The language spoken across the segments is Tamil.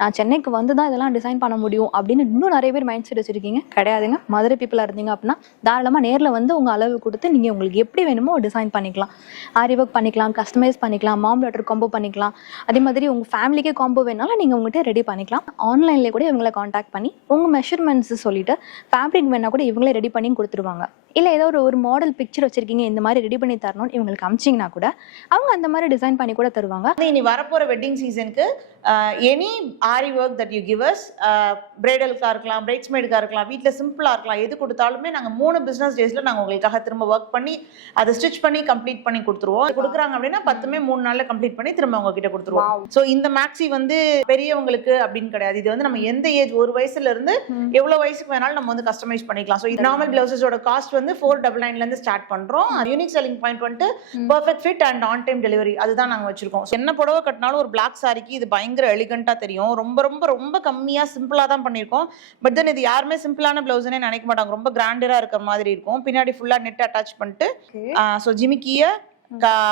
நான் சென்னைக்கு வந்து தான் இதெல்லாம் டிசைன் பண்ண முடியும் அப்படின்னு இன்னும் நிறைய பேர் மைண்ட் செட் வச்சிருக்கீங்க. கிடையாதுங்க. மதுரை பீப்புளாக இருந்தீங்க அப்படின்னா தாராளமாக நேரில் வந்து உங்கள் அளவு கொடுத்து நீங்கள் உங்களுக்கு எப்படி வேணுமோ டிசைன் பண்ணிக்கலாம். ஆரி ஒர்க் பண்ணிக்கலாம், கஸ்டமைஸ் பண்ணிக்கலாம், மாம் டாட்டர் காம்போ பண்ணிக்கலாம். அதே மாதிரி உங்கள் ஃபேமிலிக்கே காம்போ வேணாலும் நீங்கள் உங்கள்கிட்ட ரெடி பண்ணிக்கலாம். ஆன்லைன்லேயே கூட இவங்களை காண்டாக்ட் பண்ணி உங்கள் மெஷர்மெண்ட்ஸ் சொல்லிட்டு ஃபேப்ரிக் வேணால் கூட இவங்களே ரெடி பண்ணி கொடுத்துருவாங்க. இல்லை ஏதோ ஒரு மாடல் பிக்சர் வச்சிருக்கீங்க, இந்த மாதிரி ரெடி பண்ணி தரணும்னு இவங்களுக்கு அமிச்சிங்கன்னா கூட அவங்க அந்த மாதிரி டிசைன் பண்ணி கூட தருவாங்க. இனி வரப்போகிற வெட்டிங் சீசனுக்கு any aari work that you give us, பிரைடலுக்காக இருக்கலாம், பிரைட்ஸ்மேடுக்காக இருக்கலாம், வீட்டில் சிம்பிளாக இருக்கலாம், எது கொடுத்தாலுமே நாங்கள் 3 பிஸ்னஸ் டேஸில் நாங்கள் உங்களுக்காக திரும்ப ஒர்க் பண்ணி அதை ஸ்டிச் பண்ணி கம்ப்ளீட் பண்ணி கொடுத்துருவோம். கொடுக்குறாங்க அப்படின்னா 10மே 3 நாளில் கம்ப்ளீட் பண்ணி திரும்ப உங்ககிட்ட கொடுத்துருவோம். ஸோ இந்த மேக்ஸி வந்து பெரியவங்களுக்கு அப்படின்னு கிடையாது. இது வந்து நம்ம எந்த ஏஜ், 1 வயசுல இருந்து எவ்வளோ வயசுக்கு வேணாலும் நம்ம வந்து கஸ்டமைஸ் பண்ணிக்கலாம். ஸோ இது நார்மல் பிளவுஸஸோட காஸ்ட் வந்து 499 ஸ்டார்ட் பண்றோம். யூனிக் செல்லிங் பாயிண்ட் வந்துட்டு perfect fit and on time delivery, அதுதான் நாங்க வச்சிருக்கோம். என்ன புடவை கட்டினாலும் ஒரு பிளாக் சாரிக்கு இது பயங்கர எலிகண்டா தெரியும். ரொம்ப ரொம்ப ரொம்ப கம்மியா சிம்பிளா தான் பண்ணிருக்கோம். பட் தென் இது யாருமே சிம்பிளான பிளவுஸ்னே நினைக்க மாட்டாங்க. ரொம்ப கிராண்டரா இருக்கிற மாதிரி இருக்கும். பின்னாடி ஃபுல்லா நெட் அட்டாச் பண்ணிட்டு ஸோ ஜிமிக்கிய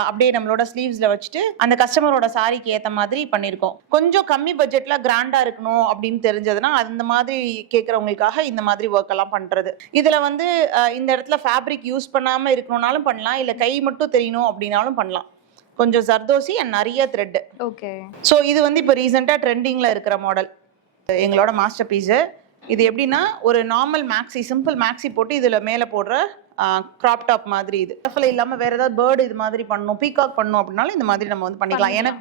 அப்படியே நம்மளோட ஸ்லீவ்ஸ்ல வச்சுட்டு அந்த கஸ்டமரோட சாரிக்கு ஏத்த மாதிரி பண்ணிருக்கோம். கொஞ்சம் கம்மி பட்ஜெட்ல கிராண்டா இருக்கணும் அப்படின்னு தெரிஞ்சதுன்னா அந்த மாதிரி கேட்கறவங்களுக்காக இந்த மாதிரி ஒர்க் எல்லாம் பண்றது. இதுல வந்து இந்த இடத்துல ஃபேப்ரிக் யூஸ் பண்ணாம இருக்கணும்னாலும் பண்ணலாம், இல்ல கை மட்டும் தெரியணும் அப்படின்னாலும் பண்ணலாம். கொஞ்சம் ஜர்தோசி அண்ட் நிறைய த்ரெட். ஓகே. ஸோ இது வந்து இப்போ ரீசெண்டா ட்ரெண்டிங்ல இருக்கிற மாடல், எங்களோட மாஸ்டர் பீஸ். இது எப்படின்னா ஒரு நார்மல் மேக்ஸி, சிம்பிள் மேக்ஸி போட்டு இதுல மேல போடுற கிராப் டாப் மாதிரி. இது பட்டர்ஃப்ளை இல்லாம வேற ஏதாவது பேர்டு இது மாதிரி பண்ணணும், பீகாக் பண்ணணும் அப்படின்னாலும் இந்த மாதிரி நம்ம வந்து பண்ணிக்கலாம். எனக்கு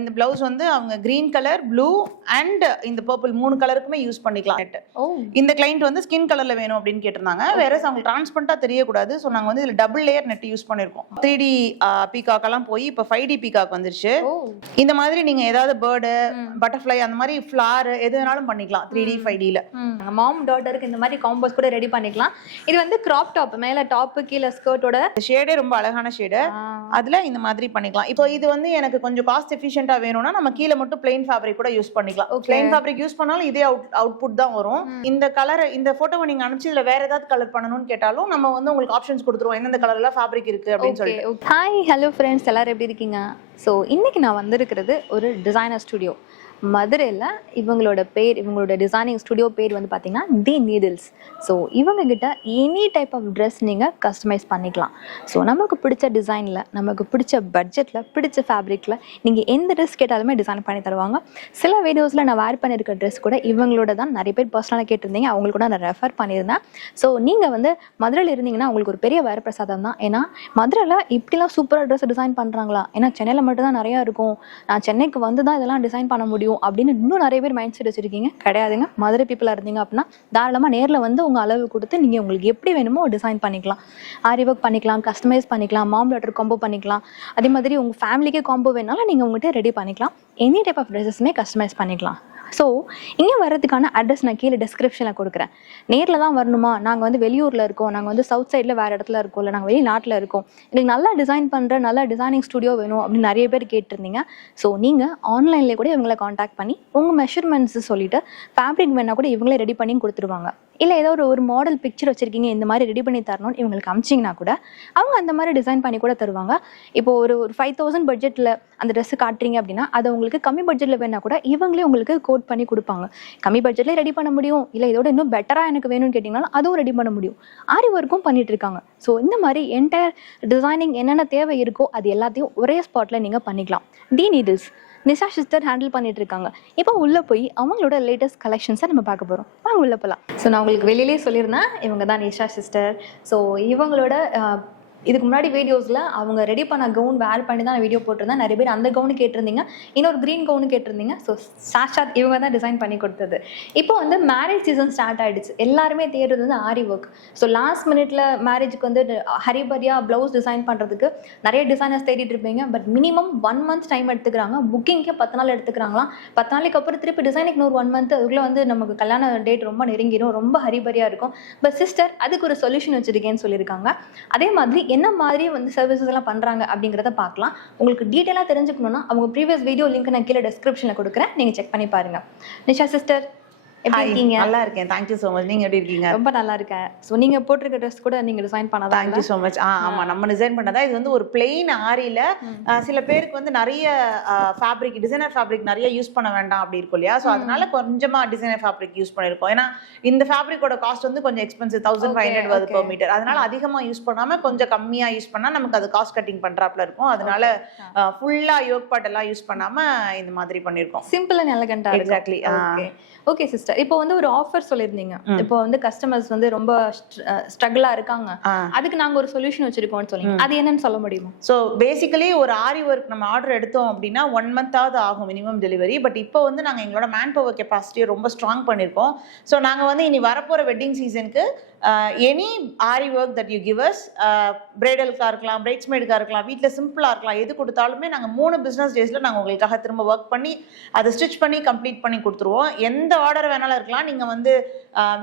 இந்த பிளவுஸ் வந்து அவங்க கிரீன் கலர், ப்ளூ அண்ட் இந்த பர்பிள் 3 கலருக்குமே யூஸ் பண்ணிக்கலாம். இந்த கிளைண்ட் வந்து ஸ்கின் கலர்ல வேணும் அப்படின்னு கேட்டிருந்தாங்க. வேற அவங்க டிரான்ஸ்பரண்டா தெரியக்கூடாது. ஸோ நாங்க வந்து இதுல டபுள் லேயர் நெட் யூஸ் பண்ணிருக்கோம். 3D பீகாக் எல்லாம் போய் இப்போ 5D பீகாக் வந்துருச்சு. இந்த மாதிரி நீங்க ஏதாவது பேர்டு, பட்டர்ஃப்ளை, அந்த மாதிரி ஃபிளார் எது வேணாலும் பண்ணிக்கலாம் 3D 5Dல. மாம் டாட்டருக்கு இந்த மாதிரி காம்போஸ் கூட ரெடி பண்ணிக்கலாம். இது வந்து கிராப் டாப், மேல டாப் கீழ ஸ்கர்ட்டோட ஷேடே ரொம்ப அழகான ஷேடு. அதுல இந்த மாதிரி பண்ணிக்கலாம். இப்போ இது வந்து எனக்கு கொஞ்சம் காஸ்ட் எஃபிஷியன்ட்டா வேணும்னா நம்ம கீழ மட்டும் பிளைன் ஃபேப்ரிக் கூட யூஸ் பண்ணிக்கலாம். பிளைன் ஃபேப்ரிக் யூஸ் பண்ணாலும் இதே அவுட்புட் தான் வரும். இந்த கலர், இந்த போட்டோவை நீங்க அனுப்பிச்சு இதுல வேற ஏதாவது கலர் பண்ணணும்னு கேட்டாலும் நம்ம வந்து உங்களுக்கு ஆப்ஷன்ஸ் கொடுத்துருவோம், எந்தெந்த கலர்ல ஃபேப்ரிக் இருக்கு அப்படின்னு சொல்லிட்டு. ஹாய், ஹலோ ஃப்ரெண்ட்ஸ், எல்லாரும் எப்படி இருக்கீங்க? ஸோ இன்னைக்கு நான் வந்திருக்கிறது ஒரு டிசைனர் ஸ்டுடியோ மதுரையில். இவங்களோட பேர், இவங்களோட டிசைனிங் ஸ்டுடியோ பேர் வந்து பார்த்தீங்கன்னா தி நீடில்ஸ். ஸோ இவங்ககிட்ட எனி டைப் ஆஃப் ட்ரெஸ் நீங்கள் கஸ்டமைஸ் பண்ணிக்கலாம். ஸோ நமக்கு பிடிச்ச டிசைனில், நமக்கு பிடிச்ச பட்ஜெட்டில், பிடிச்ச ஃபேப்ரிக்கில் நீங்கள் எந்த ட்ரெஸ் கேட்டாலுமே டிசைன் பண்ணி தருவாங்க. சில வீடியோஸில் நான் வேர் பண்ணியிருக்க ட்ரெஸ் கூட இவங்களோட தான் நிறைய பேர் பர்சனலாக கேட்டிருந்தீங்க, அவங்களுக்கு கூட நான் ரெஃபர் பண்ணியிருந்தேன். ஸோ நீங்கள் வந்து மதுரையில் இருந்தீங்கன்னா உங்களுக்கு ஒரு பெரிய வரப்பிரசாதம் தான். ஏன்னா மதுரையில் இப்படிலாம் சூப்பராக ட்ரெஸ் டிசைன் பண்ணுறாங்களா? ஏன்னா சென்னையில் மட்டும் தான் நிறையா இருக்கும், நான் சென்னைக்கு வந்து தான் இதெல்லாம் டிசைன் பண்ண முடியும் அப்படின்னு இன்னும் நிறைய பேர் மைண்ட் செட் வச்சிருக்கீங்க. கிடையாதுங்க. மதுரை பீப்புளாக இருந்தீங்க அப்படின்னா தாராளமாக நேரில் வந்து உங்கள் அளவு கொடுத்து நீங்கள் உங்களுக்கு எப்படி வேணுமோ டிசைன் பண்ணிக்கலாம். ஆரி ஒர்க் பண்ணிக்கலாம், கஸ்டமைஸ் பண்ணிக்கலாம், மாம் டாட்டர் காம்போ பண்ணிக்கலாம். அதே மாதிரி உங்கள் ஃபேமிலிக்கே காம்போ வேணாலும் நீங்கள் உங்கள்கிட்ட ரெடி பண்ணிக்கலாம். எனி டைப் ஆஃப் ட்ரெஸ்ஸஸுமே கஸ்டமைஸ் பண்ணிக்கலாம். ஸோ இங்கே வர்றதுக்கான அட்ரஸ் நான் கீழே டிஸ்கிரிப்ஷனில் கொடுக்குறேன். நேரில் தான் வரணுமா? நாங்கள் வந்து வெளியூரில் இருக்கோம், நாங்கள் வந்து சவுத் சைடில் வேறு இடத்துல இருக்கோம், இல்லை நாங்கள் வெளிநாட்டில் இருக்கோம், எனக்கு நல்லா டிசைன் பண்ணுற நல்ல டிசைனிங் ஸ்டுடியோ வேணும் அப்படின்னு நிறைய பேர் கேட்டிருந்தீங்க. ஸோ நீங்கள் ஆன்லைன்லேயே கூட இவங்களை காண்டாக்ட் பண்ணி உங்கள் மெஷர்மெண்ட்ஸ் சொல்லிவிட்டு ஃபேப்ரிக் வேணால் கூட இவங்களே ரெடி பண்ணி கொடுத்துருவாங்க. இல்லை ஏதோ ஒரு மாடல் பிக்சர் வச்சுருக்கீங்க, இந்த மாதிரி ரெடி பண்ணி தரணும்னு இவங்களுக்கு அமிச்சிங்கன்னா கூட அவங்க அந்த மாதிரி டிசைன் பண்ணி கூட தருவாங்க. இப்போது ஒரு 5000 பட்ஜெட்டில் அந்த ட்ரெஸ்ஸு காட்டுறீங்க அப்படின்னா அதை உங்களுக்கு கம்மி பட்ஜெட்டில் வேணால் கூட இவங்களே உங்களுக்கு கோட் பண்ணி கொடுப்பாங்க. கம்மி பட்ஜெட்லேயே ரெடி பண்ண முடியும், இல்லை இதோட இன்னும் பெட்டராக எனக்கு வேணும்னு கேட்டிங்கனாலும் அதுவும் ரெடி பண்ண முடியும். ஆரி ஒர்க்கும் பண்ணிட்டு இருக்காங்க. ஸோ இந்த மாதிரி என்டையர் டிசைனிங் என்னென்ன தேவை இருக்கோ அது எல்லாத்தையும் ஒரே ஸ்பாட்டில் நீங்கள் பண்ணிக்கலாம். தி நீடில்ஸ் நிஷா சிஸ்டர் ஹேண்டில் பண்ணிட்டு இருக்காங்க. இப்போ உள்ளே போய் அவங்களோட லேட்டஸ்ட் கலெக்ஷன்ஸை நம்ம பார்க்க போகிறோம். வாங்க உள்ளே போகலாம். ஸோ நான் உங்களுக்கு வெளியிலே சொல்லியிருந்தேன், இவங்க தான் நிஷா சிஸ்டர். ஸோ இவங்களோட இதுக்கு முன்னாடி வீடியோஸில் அவங்க ரெடி பண்ண கவுன் வேர் பண்ணி தான் வீடியோ போட்டிருந்தேன். நிறைய பேர் அந்த கவுனு கேட்டிருந்தீங்க, இன்னொரு க்ரீன் கவுனு கேட்டிருந்தீங்க. ஸோ சாஷாத் இவங்க தான் டிசைன் பண்ணி கொடுத்தது. இப்போ வந்து மேரேஜ் சீசன் ஸ்டார்ட் ஆகிடுச்சு. எல்லாருமே தேடுறது வந்து ஆரி ஒர்க். ஸோ லாஸ்ட் மினிட்ல மேரேஜுக்கு வந்து ஹரிபரியாக ப்ளவுஸ் டிசைன் பண்ணுறதுக்கு நிறைய டிசைனர்ஸ் தேடிட்டு இருப்பீங்க. பட் மினிமம் 1 month டைம் எடுத்துக்கிறாங்க. புக்கிங்கே 10 நாள் எடுத்துக்கிறாங்களாம். 10 நாளைக்கு அப்புறம் திருப்பி டிசைனுக்கு இன்னொரு 1 month, அதுக்குள்ளே வந்து நமக்கு கல்யாண டேட் ரொம்ப நெருங்கிடும், ரொம்ப ஹரிபரியாக இருக்கும். பட் சிஸ்டர் அதுக்கு ஒரு சொல்யூஷன் வச்சுருக்கேன்னு சொல்லியிருக்காங்க. அதே மாதிரி என்ன மாதிரி வந்து சர்வீசஸ் எல்லாம் பண்றாங்க அப்படிங்கறத பார்க்கலாம். உங்களுக்கு டீடைலா தெரிஞ்சுக்கணும்னா அவங்க ப்ரீவியஸ் வீடியோ லிங்க் நான் கீழே டிஸ்கிரிப்ஷன்ல கொடுக்குறேன், நீங்க செக் பண்ணி பாருங்க. நிஷா சிஸ்டர் எப்படி இருக்கீங்க? நல்லா இருக்கேன். Thank you so much. நீங்க எப்படி இருக்கீங்க? ரொம்ப நல்லா இருக்கேன். ஸோ நீங்க போட்டிருக்க ட்ரெஸ் கூட நீங்க டிசைன் பண்ணதா? Thank you so much. ஆமா, நம்ம டிசைன் பண்ணதா. இது வந்து ஒரு பிளெயின் ஆரியில சில பேருக்கு வந்து நிறைய ஃபேப்ரிக், டிசைனர் ஃபேப்ரிக் நிறைய யூஸ் பண்ண வேண்டாம் அப்படி இருக்கும் இல்லையா? ஸோ அதனால கொஞ்சமா டிசைனர் ஃபேப்ரிக் யூஸ் பண்ணிருக்கோம். ஏன்னா இந்த ஃபேப்ரிக்கோட காஸ்ட் வந்து கொஞ்சம் எக்ஸ்பென்சிவ், 1500 வருது per மீட்டர். அதனால அதிகமா யூஸ் பண்ணாம கொஞ்சம் கம்மியா யூஸ் பண்ணா நமக்கு அது காஸ்ட் கட்டிங் பண்றாப்ல இருக்கும். அதனால ஃபுல்லா யோக் பாட் எல்லாம் யூஸ் பண்ணாம இந்த மாதிரி பண்ணிருக்கோம். சிம்பிள் அண்ட் எலகண்டா இருக்கு. எக்ஸாக்ட்லி. ஓகே சிஸ்டர், இப்போ வந்து ஒரு ஆஃபர் சொல்லிருந்தீங்க. இப்போ வந்து கஸ்டமர்ஸ் வந்து ரொம்ப ஸ்ட்ரகிளா இருக்காங்க, அதுக்கு நாங்க ஒரு சொல்யூஷன் வச்சிருக்கோம்னு சொன்னீங்க. அது என்னன்னு சொல்ல முடியுமா? ஸோ பேசிக்கலி ஒரு ஆரி ஒர்க் நம்ம ஆர்டர் எடுத்தோம் அப்படின்னா 1 month ஆகும் மினிமம் டெலிவரி. பட் இப்போ வந்து நாங்கள் எங்களோட மேன் பவர் கெப்பாசிட்டியை ரொம்ப ஸ்ட்ராங் பண்ணியிருக்கோம். ஸோ நாங்கள் வந்து இனி வரப்போகிற வெட்டிங் சீசனுக்கு any aari work that you give us, பிரைடலுக்காக இருக்கலாம், பிரைட்ஸ்மேடுக்காக இருக்கலாம், வீட்டில் சிம்பிளாக இருக்கலாம், எது கொடுத்தாலுமே நாங்கள் 3 பிஸ்னஸ் டேஸில் நாங்கள் உங்களுக்காக திரும்ப ஒர்க் பண்ணி அதை ஸ்டிச் பண்ணி கம்ப்ளீட் பண்ணி கொடுத்துருவோம். எந்த ஆர்டர் வேணாலும் இருக்கலாம். நீங்கள் வந்து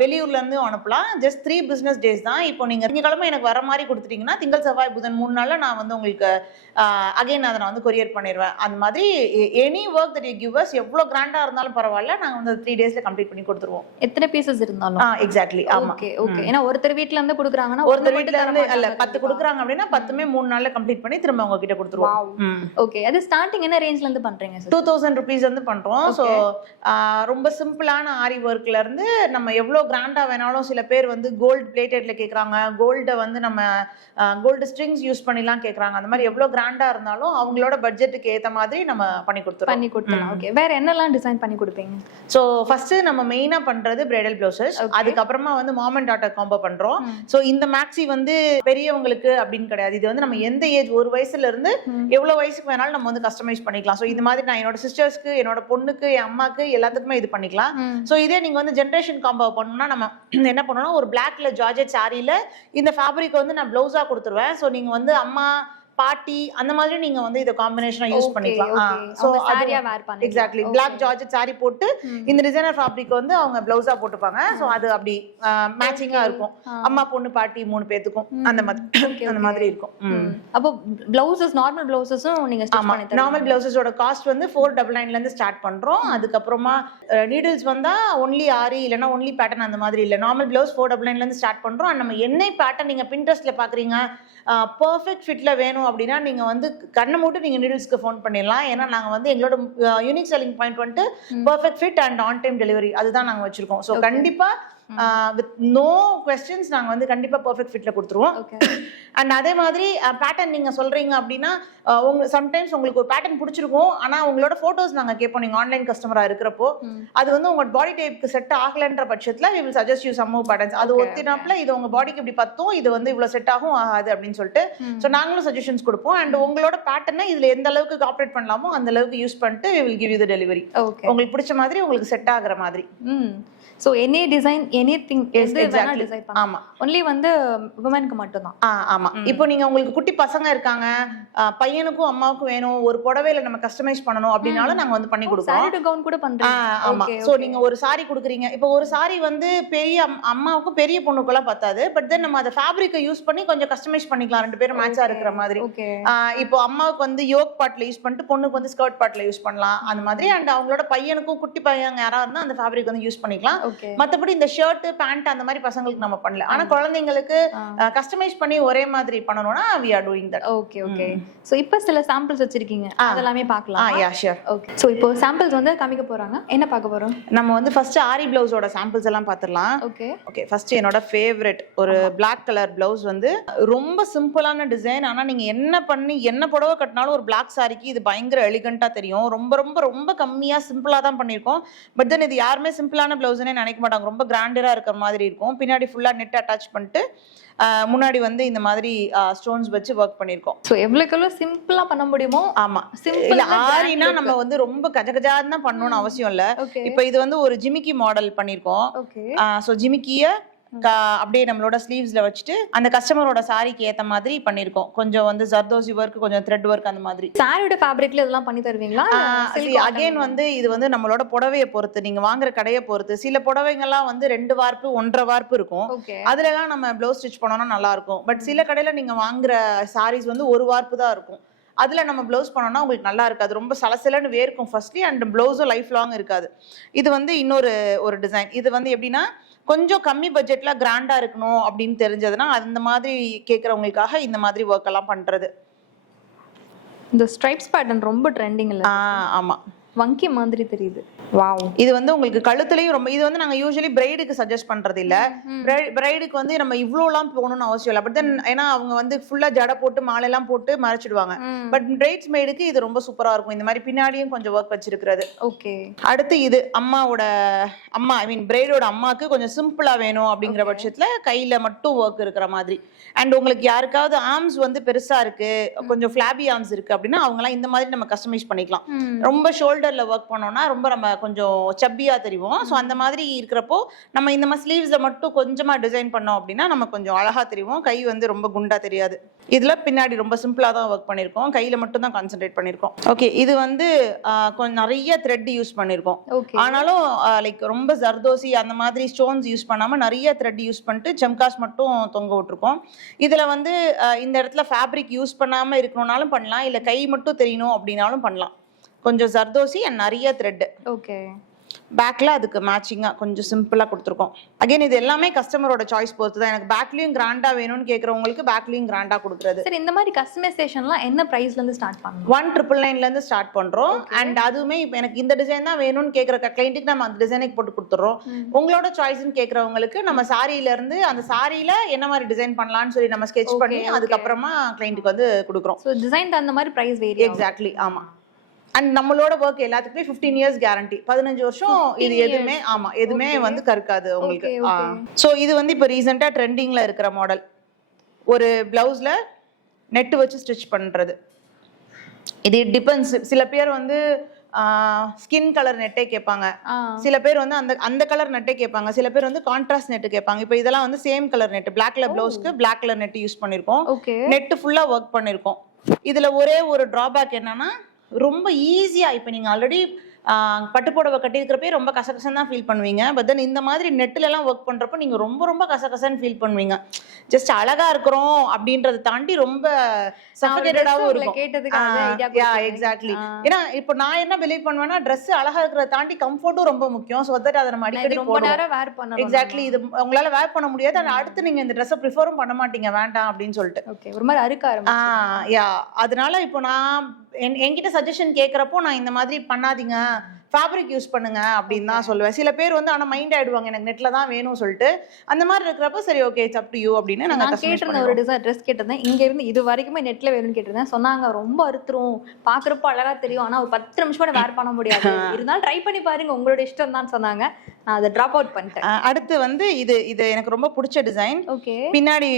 வெளியூர்லேருந்து அனுப்பலாம். ஜஸ்ட் 3 பிஸ்னஸ் டேஸ் தான். இப்போ நீங்கள் திங்கக்கிழமை எனக்கு வர மாதிரி கொடுத்துட்டீங்கன்னா திங்கள் செவ்வாய் புதன் 3 நாளில் நான் வந்து உங்களுக்கு அகைன் அதை நான் வந்து கொரியர் பண்ணிடுவேன். அந்த மாதிரி any work that you give as எவ்வளோ கிராண்டாக இருந்தாலும் பரவாயில்ல, நாங்கள் வந்து 3 டேஸில் கம்ப்ளீட் பண்ணி கொடுத்துருவோம். எத்தனை பீசஸ் இருந்தாலும்? எக்ஸாக்ட்லி. ஆமாம். Okay okay. ஏன்னா ஒருத்தர் வீட்ல இருந்து கொடுக்குறாங்கன்னா ஒருத்தர் வீட்ல இருந்து இல்ல 10 கொடுக்குறாங்க அப்படின்னா 10மே 3 நாள்ல கம்ப்ளீட் பண்ணி திரும்ப உங்க கிட்ட கொடுத்துருவோம். ஓகே. அது ஸ்டார்டிங் என்ன ரேஞ்ச்ல இருந்து பண்றீங்க சார்? 2000 rupees வந்து பண்றோம். சோ ரொம்ப சிம்பிளான ஆரி ஒர்க்ல இருந்து நம்ம எவ்வளவு கிராண்டா வேணாலும், சில பேர் வந்து கோல்ட் பிளேட்டட்ல கேக்குறாங்க, கோல்ட வந்து நம்ம கோல்டு ஸ்ட்ரிங்ஸ் யூஸ் பண்ணிலாம் கேக்குறாங்க. அந்த மாதிரி எவ்வளவு கிராண்டா இருந்தாலும் அவங்களோட பட்ஜெட்டுக்கு ஏத்த மாதிரி நம்ம பண்ணி கொடுத்துறோம். ஓகே. வேற என்னெல்லாம் டிசைன் பண்ணி கொடுப்பீங்க? சோ ஃபர்ஸ்ட் நம்ம மெயினா பண்றது பிரைடல் ப்ளவுசஸ். அதுக்கு அப்புறமா வந்து மாம் அண்ட் டாட்டர் காம்போ பண்றோம். சோ இந்த மேக்ஸி வந்து பெரியவங்களுக்கு அப்படின்னு கிடையாது. இது வந்து நம்ம எந்த ஏஜ், 1 வயசுல இருந்து எவ்வளவு வயசுக்கு வேணாலும் நம்ம வந்து கஸ்டமைஸ் பண்ணிக்கலாம். சோ இது மாதிரி நான் என்னோட சிஸ்டர்ஸ்க்கு, என்னோட பொண்ணுக்கு, என் அம்மாக்கு எல்லாத்துக்குமே இது பண்ணிக்கலாம். சோ இதே நீங்க வந்து ஜெனரேஷன் காம்போ பண்ணணும்னா நம்ம என்ன பண்ணணும், ஒரு பிளாக்ல ஜார்ஜெட் சாரியில இந்த ஃபேப்ரிக் வந்து நான் பிளவுஸா கொடுத்துருவேன். சோ நீங்க வந்து அம்மா, பாட்டி அந்த மாதிரி நீங்க வந்து இத காம்பினேஷனா யூஸ் பண்ணிக்கலாம். சோ சாரியா வேர் பண்ணி எக்ஸாக்ட்லி பிளாக் ஜார்ஜெட் சாரி போட்டு இந்த டிசைனர் ஃபேப்ரிக் வந்து அவங்க பிளவுஸா போட்டுப்பாங்க. சோ அது அப்படி மேட்சிங்கா இருக்கும். அம்மா, பொண்ணு, பாட்டி 3 பேத்துக்கும் அந்த மாதிரி இருக்கும். அப்போ பிளவுசஸ், நார்மல் பிளவுசஸும் நீங்க ஸ்டிச் பண்ணி தரீங்க? நார்மல் பிளவுசஸோட காஸ்ட் வந்து 499 ல இருந்து ஸ்டார்ட் பண்றோம். அதுக்கு அப்புறமா நீடில்ஸ் வந்தா ஒன்லி ஆரி இல்லனா ஒன்லி பேட்டர்ன் அந்த மாதிரி இல்ல. நார்மல் பிளவுஸ் 499 ல இருந்து ஸ்டார்ட் பண்றோம். நம்ம என்ன பேட்டர்ன் நீங்க Pinterestல பாக்குறீங்க, பெர்ஃபெக்ட் ஃபிட்ல வேணும் அப்படின்னா நீங்க வந்து கண்ணை மூட்டு நீங்க நீடில்ஸ்க்கு ஃபோன் பண்ணிடலாம். ஏன்னா நாங்க வந்து எங்களோட யூனிக் செல்லிங் பாயிண்ட் வந்துட்டு perfect fit and on time delivery, அதுதான் நாங்க வச்சிருக்கோம். ஸோ கண்டிப்பா வித் நோ கொஸ்டின்ஸ் நாங்க வந்து கண்டிப்பா பெர்ஃபெக்ட் ஃபிட்ல கொடுத்துருவோம். அண்ட் அதே மாதிரி பேட்டர்ன் நீங்க சொல்றீங்க அப்படின்னா உங்க சம்டைம்ஸ் உங்களுக்கு ஒரு பேட்டர்ன் பிடிச்சிருக்கும், ஆனா உங்களோட போட்டோஸ் நாங்க கேட்போம். நீங்க ஆன்லைன் கஸ்டமரா இருக்கிறப்போ அது வந்து உங்க பாடி டைப்புக்கு செட் ஆகலன்ற பட்சத்துல we will suggest you some more patterns. அது ஒத்தினாப்ல இது உங்க பாடிக்கு இப்படி பத்தும், இது வந்து இவ்வளவு செட் ஆகும் ஆகாது அப்படின்னு சொல்லிட்டு ஸோ நாங்களும் சஜஷன்ஸ் கொடுப்போம். அண்ட் உங்களோட பேட்டர்னை இதுல எந்த அளவுக்கு ஆப்ரேட் பண்ணலாமோ அந்த அளவுக்கு யூஸ் பண்ணிட்டு we will give you the delivery. உங்களுக்கு பிடிச்ச மாதிரி, உங்களுக்கு செட் ஆகுற மாதிரி. சோ எனி டிசைன், எனிதிங் எது வேணா டிசைன் பண்ணலாம். ஆமா, only வந்து womenக்கு மட்டும் தான். ஆமா. இப்போ நீங்க உங்களுக்கு குட்டி பசங்க இருக்காங்க, பையனுக்கும் அம்மாவுக்கும் வேணும், ஒரு புடவையில நம்ம கஸ்டமைஸ் பண்ணனும் அப்படினாலும் நாங்க வந்து பண்ணி கொடுப்போம். சாரி டு கவுன் கூட பண்றீங்க? ஆமா. சோ நீங்க ஒரு சாரி குடுக்குறீங்க. இப்போ ஒரு சாரி வந்து பெரிய அம்மாவுக்கும் பெரிய பொண்ணுக்குலாம் பத்தாது. பட் தென் நம்ம அந்த ஃபேப்ரிக்கை யூஸ் பண்ணி கொஞ்சம் கஸ்டமைஸ் பண்ணிக்கலாம், ரெண்டு பேரும் மேட்சா இருக்கிற மாதிரி. இப்போ அம்மாவுக்கு வந்து யோக் பார்ட்ல யூஸ் பண்ணிட்டு பொண்ணுக்கு வந்து ஸ்கர்ட் பார்ட்ல யூஸ் பண்ணலாம் அந்த மாதிரி. அண்ட் அவங்களோட பையனுக்கும் குட்டி பையன் யாரா இருந்தா அந்த ஃபேப்ரிக் வந்து யூஸ் பண்ணிக்கலாம். மத்தபடி இந்த ஷர்ட், பேண்ட் அந்த மாதிரி பசங்களுக்கு நம்ம பண்ணல. ஆனா குழந்தைங்களுக்கு கஸ்டமைஸ் பண்ணி ஒரே மாதிரி பண்ணனும்னா we are doing that. Okay okay. So இப்போ சில சாம்பிள்ஸ் வச்சிருக்கீங்க, அதெல்லாம் பார்க்கலாம். Yeah sure. ஓகே. சோ இப்போ சாம்பிள்ஸ் வந்து காமிக்க போறாங்க. என்ன பார்க்க போறோம்? நம்ம வந்து ஃபர்ஸ்ட் ஆரி பிளவுஸோட சாம்பிள்ஸ் எல்லாம் பாத்துறலாம். Okay okay. ஃபர்ஸ்ட் என்னோட ஃபேவரட் ஒரு Black கலர் பிளவுஸ் வந்து ரொம்ப சிம்பிளான டிசைன். ஆனா நீங்க என்ன பண்ணி என்ன புடவை கட்டினாலும் ஒரு Black சாரிக்கு இது பயங்கர எலிகண்டா தெரியும். ரொம்ப ரொம்ப ரொம்ப கம்மியா சிம்பிளா தான் பண்ணிருக்கோம். பட் தென் இது யாருமே சிம்பிளான பிளவுஸ்னே நினைக்க மாட்டாங்க. ரொம்ப கிராண்டரா இருக்கிற மாதிரி இருக்கும். பின்னாடி ஃபுல்லா நெட் அட்டாச் பண்ணிட்டு முன்னாடி வந்து இந்த மாதிரி ஸ்டோன்ஸ் வச்சு வர்க் பண்ணிருக்கோம். சோ எவ்வளவுக்கு சிம்பிளா பண்ண முடியுமோ. ஆமா. சிம்பிளா ஆரினா நம்ம வந்து ரொம்ப கஜகஜான்னு தான் பண்ணனும்னு அவசியம் இல்ல. இப்போ இது வந்து ஒரு ஜிமிக்கி மாடல் பண்ணிருக்கோம். ஓகே. சோ ஜிமிக்கிய அப்படியே நம்மளோட ஸ்லீவ்ஸ்ல வச்சுட்டு அந்த கஸ்டமரோட சாரிக்கு ஏத்த மாதிரி பண்ணிருக்கோம். கொஞ்சம் வந்து ஜர்தோசி ஒர்க், கொஞ்சம் த்ரெட் ஒர்க் அந்த மாதிரி. சாரியோட ஃபேப்ரிக்ல இதெல்லாம் பண்ணி தருவீங்களா? அகைன் வந்து இது வந்து நம்மளோட புடவையை பொறுத்து, நீங்க வாங்குற கடையை பொறுத்து. சில புடவைங்க எல்லாம் வந்து 2 வார்ப்பு 1.5 வார்ப்பு இருக்கும். அதுல எல்லாம் நம்ம ப்ளவுஸ் ஸ்டிச் பண்ணோம்னா நல்லா இருக்கும். பட் சில கடையில நீங்க வாங்குற சாரீஸ் வந்து 1 வார்ப்பு தான் இருக்கும். அதில் நம்ம ப்ளவுஸ் பண்ணோம்னா உங்களுக்கு நல்லா இருக்காது, ரொம்ப சலசலன்னு வேர்க்கும் ஃபர்ஸ்ட்லி, அண்ட் ப்ளவுஸும் லைஃப் லாங் இருக்காது. இது வந்து இன்னொரு ஒரு டிசைன். இது வந்து எப்படின்னா கொஞ்சம் கம்மி பட்ஜெட்ல கிராண்டா இருக்கணும் அப்படின்னு தெரிஞ்சதுன்னா அந்த மாதிரி கேட்குறவங்களுக்காக இந்த மாதிரி ஒர்க் எல்லாம் பண்றது. இந்த ஸ்ட்ரைப்ஸ் பேட்டர்ன் ரொம்ப ட்ரெண்டிங்ல. ஆமா, வங்கி மாதிரி தெரியுது. வாவ். இது வந்து உங்களுக்கு கழுத்துலயும் ரொம்ப, இது வந்து நாங்க யூசுவலி பிரைடுக்கு சஜஸ்ட் பண்றது இல்ல. பிரைடுக்கு வந்து நம்ம இவ்வளோலாம் போகணும்னு அவசியம் இல்லை. பட் தென் ஏன்னா அவங்க வந்து ஃபுல்லா ஜடை போட்டு மாலை எல்லாம் போட்டு மறைச்சிடுவாங்க. பட் பிரைட்ஸ் மேடுக்கு இது ரொம்ப சூப்பரா இருக்கும். இந்த மாதிரி பின்னாடியும் கொஞ்சம் ஒர்க் வச்சிருக்கிறது. ஓகே. அடுத்து இது அம்மா ஐ மீன் பிரைடோட அம்மாக்கு கொஞ்சம் சிம்பிளா வேணும் அப்படிங்கிற பட்சத்துல கையில மட்டும் ஒர்க் இருக்கிற மாதிரி. அண்ட் உங்களுக்கு யாருக்காவது ஆர்ம்ஸ் வந்து பெருசா இருக்கு, கொஞ்சம் ஃபிளாபி ஆர்ம்ஸ் இருக்கு அப்படின்னா அவங்கலாம் இந்த மாதிரி நம்ம கஸ்டமைஸ் பண்ணிக்கலாம். ரொம்ப ஷோல்டர்ல ஒர்க் பண்ணோம்னா ரொம்ப நம்ம கொஞ்சம் சப்பியா தெரியும். ஸோ அந்த மாதிரி இருக்கிறப்போ நம்ம இந்த மாதிரி ஸ்லீவ்ஸ்ல மட்டும் கொஞ்சமா டிசைன் பண்ணோம் அப்படின்னா நம்ம கொஞ்சம் அழகா தெரியும். கை வந்து ரொம்ப குண்டா தெரியாது. இதுல பின்னாடி ரொம்ப சிம்பிளா தான் ஒர்க் பண்ணிருக்கோம், கையில மட்டும் தான் கான்சென்ட்ரேட் பண்ணிருக்கோம். ஓகே, இது வந்து கொஞ்சம் நிறைய த்ரெட் யூஸ் பண்ணிருக்கோம். ஆனாலும் லைக் ரொம்ப ஜர்தோசி அந்த மாதிரி ஸ்டோன்ஸ் யூஸ் பண்ணாம நிறைய த்ரெட் யூஸ் பண்ணிட்டு ஜம்காஸ் மட்டும் தொங்க விட்டுருக்கோம். இதுல வந்து இந்த இடத்துல ஃபேப்ரிக் யூஸ் பண்ணாம இருக்கணும்னாலும் பண்ணலாம், இல்ல கை மட்டும் தெரியணும் அப்படின்னாலும் பண்ணலாம். கொஞ்சம் ஜர்தோசி அண்ட் நிறைய த்ரெட். ஓகே. பேக்ல அதுக்கு மேட்சிங்கா கொஞ்சம் சிம்பிளா கொடுத்துருக்கோம். அகைன் இது எல்லாமே கஸ்டமரோட சாய்ஸ் பொறுத்து தான். எனக்கு பேக்லயும் கிராண்டா வேணும்னு கேட்கறவங்களுக்கு பேக்லயும் கிராண்டா கொடுக்குறது. சரி, இந்த மாதிரி கஸ்டமைசேஷன்லாம் என்ன பிரைஸ்ல இருந்து ஸ்டார்ட் பண்ணுவோம்? 1,999 இருந்து ஸ்டார்ட் பண்றோம். அண்ட் அதுவுமே இப்போ எனக்கு இந்த டிசைன் தான் வேணும்னு கேட்கற கிளைண்ட்டுக்கு நம்ம அந்த டிசைனுக்கு போட்டு கொடுத்துறோம். உங்களோட சாய்ஸ்ன்னு கேட்கறவங்களுக்கு நம்ம சாரியில இருந்து அந்த சாரியில என்ன மாதிரி டிசைன் பண்ணலாம்னு சொல்லி நம்ம ஸ்கெட்ச் பண்ணி அதுக்கப்புறமா கிளைண்ட்டுக்கு வந்து கொடுக்குறோம். ஸோ டிசைன் அந்த மாதிரி பிரைஸ் வேரி. எக்ஸாக்ட்லி, ஆமா. அண்ட் நம்மளோட ஒர்க் எல்லாத்துக்குமே 15 இயர்ஸ் கேரண்டி, 15 வருஷம் இது எதுவுமே எதுவுமே வந்து கருக்காது உங்களுக்கு. ஸோ இது வந்து இப்போ ரீசெண்டா ட்ரெண்டிங்ல இருக்கிற மாடல். ஒரு பிளவுஸ்ல நெட் வச்சு ஸ்டிச் பண்றது. இது டிபெண்ட்ஸ். சில பேர் வந்து ஸ்கின் கலர் நெட்டே கேட்பாங்க, சில பேர் வந்து அந்த கலர் நெட்டே கேட்பாங்க, சில பேர் வந்து கான்ட்ராஸ்ட் நெட் கேட்பாங்க. இப்போ இதெல்லாம் வந்து same colour net, black colour பிளவுஸ்க்கு பிளாக் கலர் நெட் யூஸ் பண்ணிருக்கோம். நெட் ஃபுல்லா ஒர்க் பண்ணிருக்கோம். இதுல ஒரே ஒரு டிராபேக் என்னன்னா ரொம்ப ஈஸியா, இப்போ நீங்க ஆல்ரெடி பட்டு புடவை கட்டியிருக்கிறப்பே ரொம்ப கசகசன்னு தான் ஃபீல் பண்ணுவீங்க. பட் தென் இந்த மாதிரி நெட்டில் எல்லாம் ஒர்க் பண்றப்போ நீங்க ரொம்ப ரொம்ப கசகசன்னு ஃபீல் பண்ணுவீங்க. ஜஸ்ட் அழகா இருக்கிறோம் அப்படின்றத தாண்டி ரொம்ப சஃபகேட்டடாவும் இருக்கும். எக்ஸாக்ட்லி. ஏன்னா இப்போ நான் என்ன பிலீவ் பண்ணுவேன்னா ட்ரெஸ் அழகா இருக்கிறத தாண்டி கம்ஃபர்ட்டும் ரொம்ப முக்கியம். ஸோ தட் அதை நம்ம அடிக்கடி போடுவோம். எக்ஸாக்ட்லி. இது உங்களால வேர் பண்ண முடியாது, ஆனால் அடுத்து நீங்க இந்த ட்ரெஸ்ஸை ப்ரிஃபரும் பண்ண மாட்டீங்க, வேண்டாம் அப்படின்னு சொல்லிட்டு ஒரு மாதிரி அறுக்க ஆரம்பிச்சு. அதனால இப்போ நான் என்கிட்ட சஜஷன் கேட்கறப்போ நான் இந்த மாதிரி பண்ணாதீங்க, ஃபேப்ரிக் யூஸ் பண்ணுங்க அப்படின்னு தான் சொல்லுவேன். சில பேர் வந்து ஆனா மைண்ட் ஆயிடுவாங்க எனக்கு நெட்ல தான் வேணும் சொல்லிட்டு. அந்த மாதிரி இருக்கிறப்ப சரி okay it's up to you அப்படின்னு நான் கேட்டிருந்தேன். ஒரு டிசைன் ட்ரெஸ் கேட்டிருந்தேன், இங்க இருந்து இது வரைக்குமே நெட்ல வேணும்னு கேட்டிருந்தேன். சொன்னாங்க ரொம்ப அறுத்துரும், பாக்குறப்போ அழகா தெரியும், ஆனா ஒரு 10 நிமிஷம் கூட வேர் பண்ண முடியாது, இருந்தாலும் ட்ரை பண்ணி பாருங்க உங்களோட இஷ்டம் தான் சொன்னாங்க. நான் அதை டிராப் அவுட் பண்ணிட்டேன். அடுத்து வந்து இது எனக்கு ரொம்ப பிடிச்ச டிசைன். ஓகே. பின்னாடி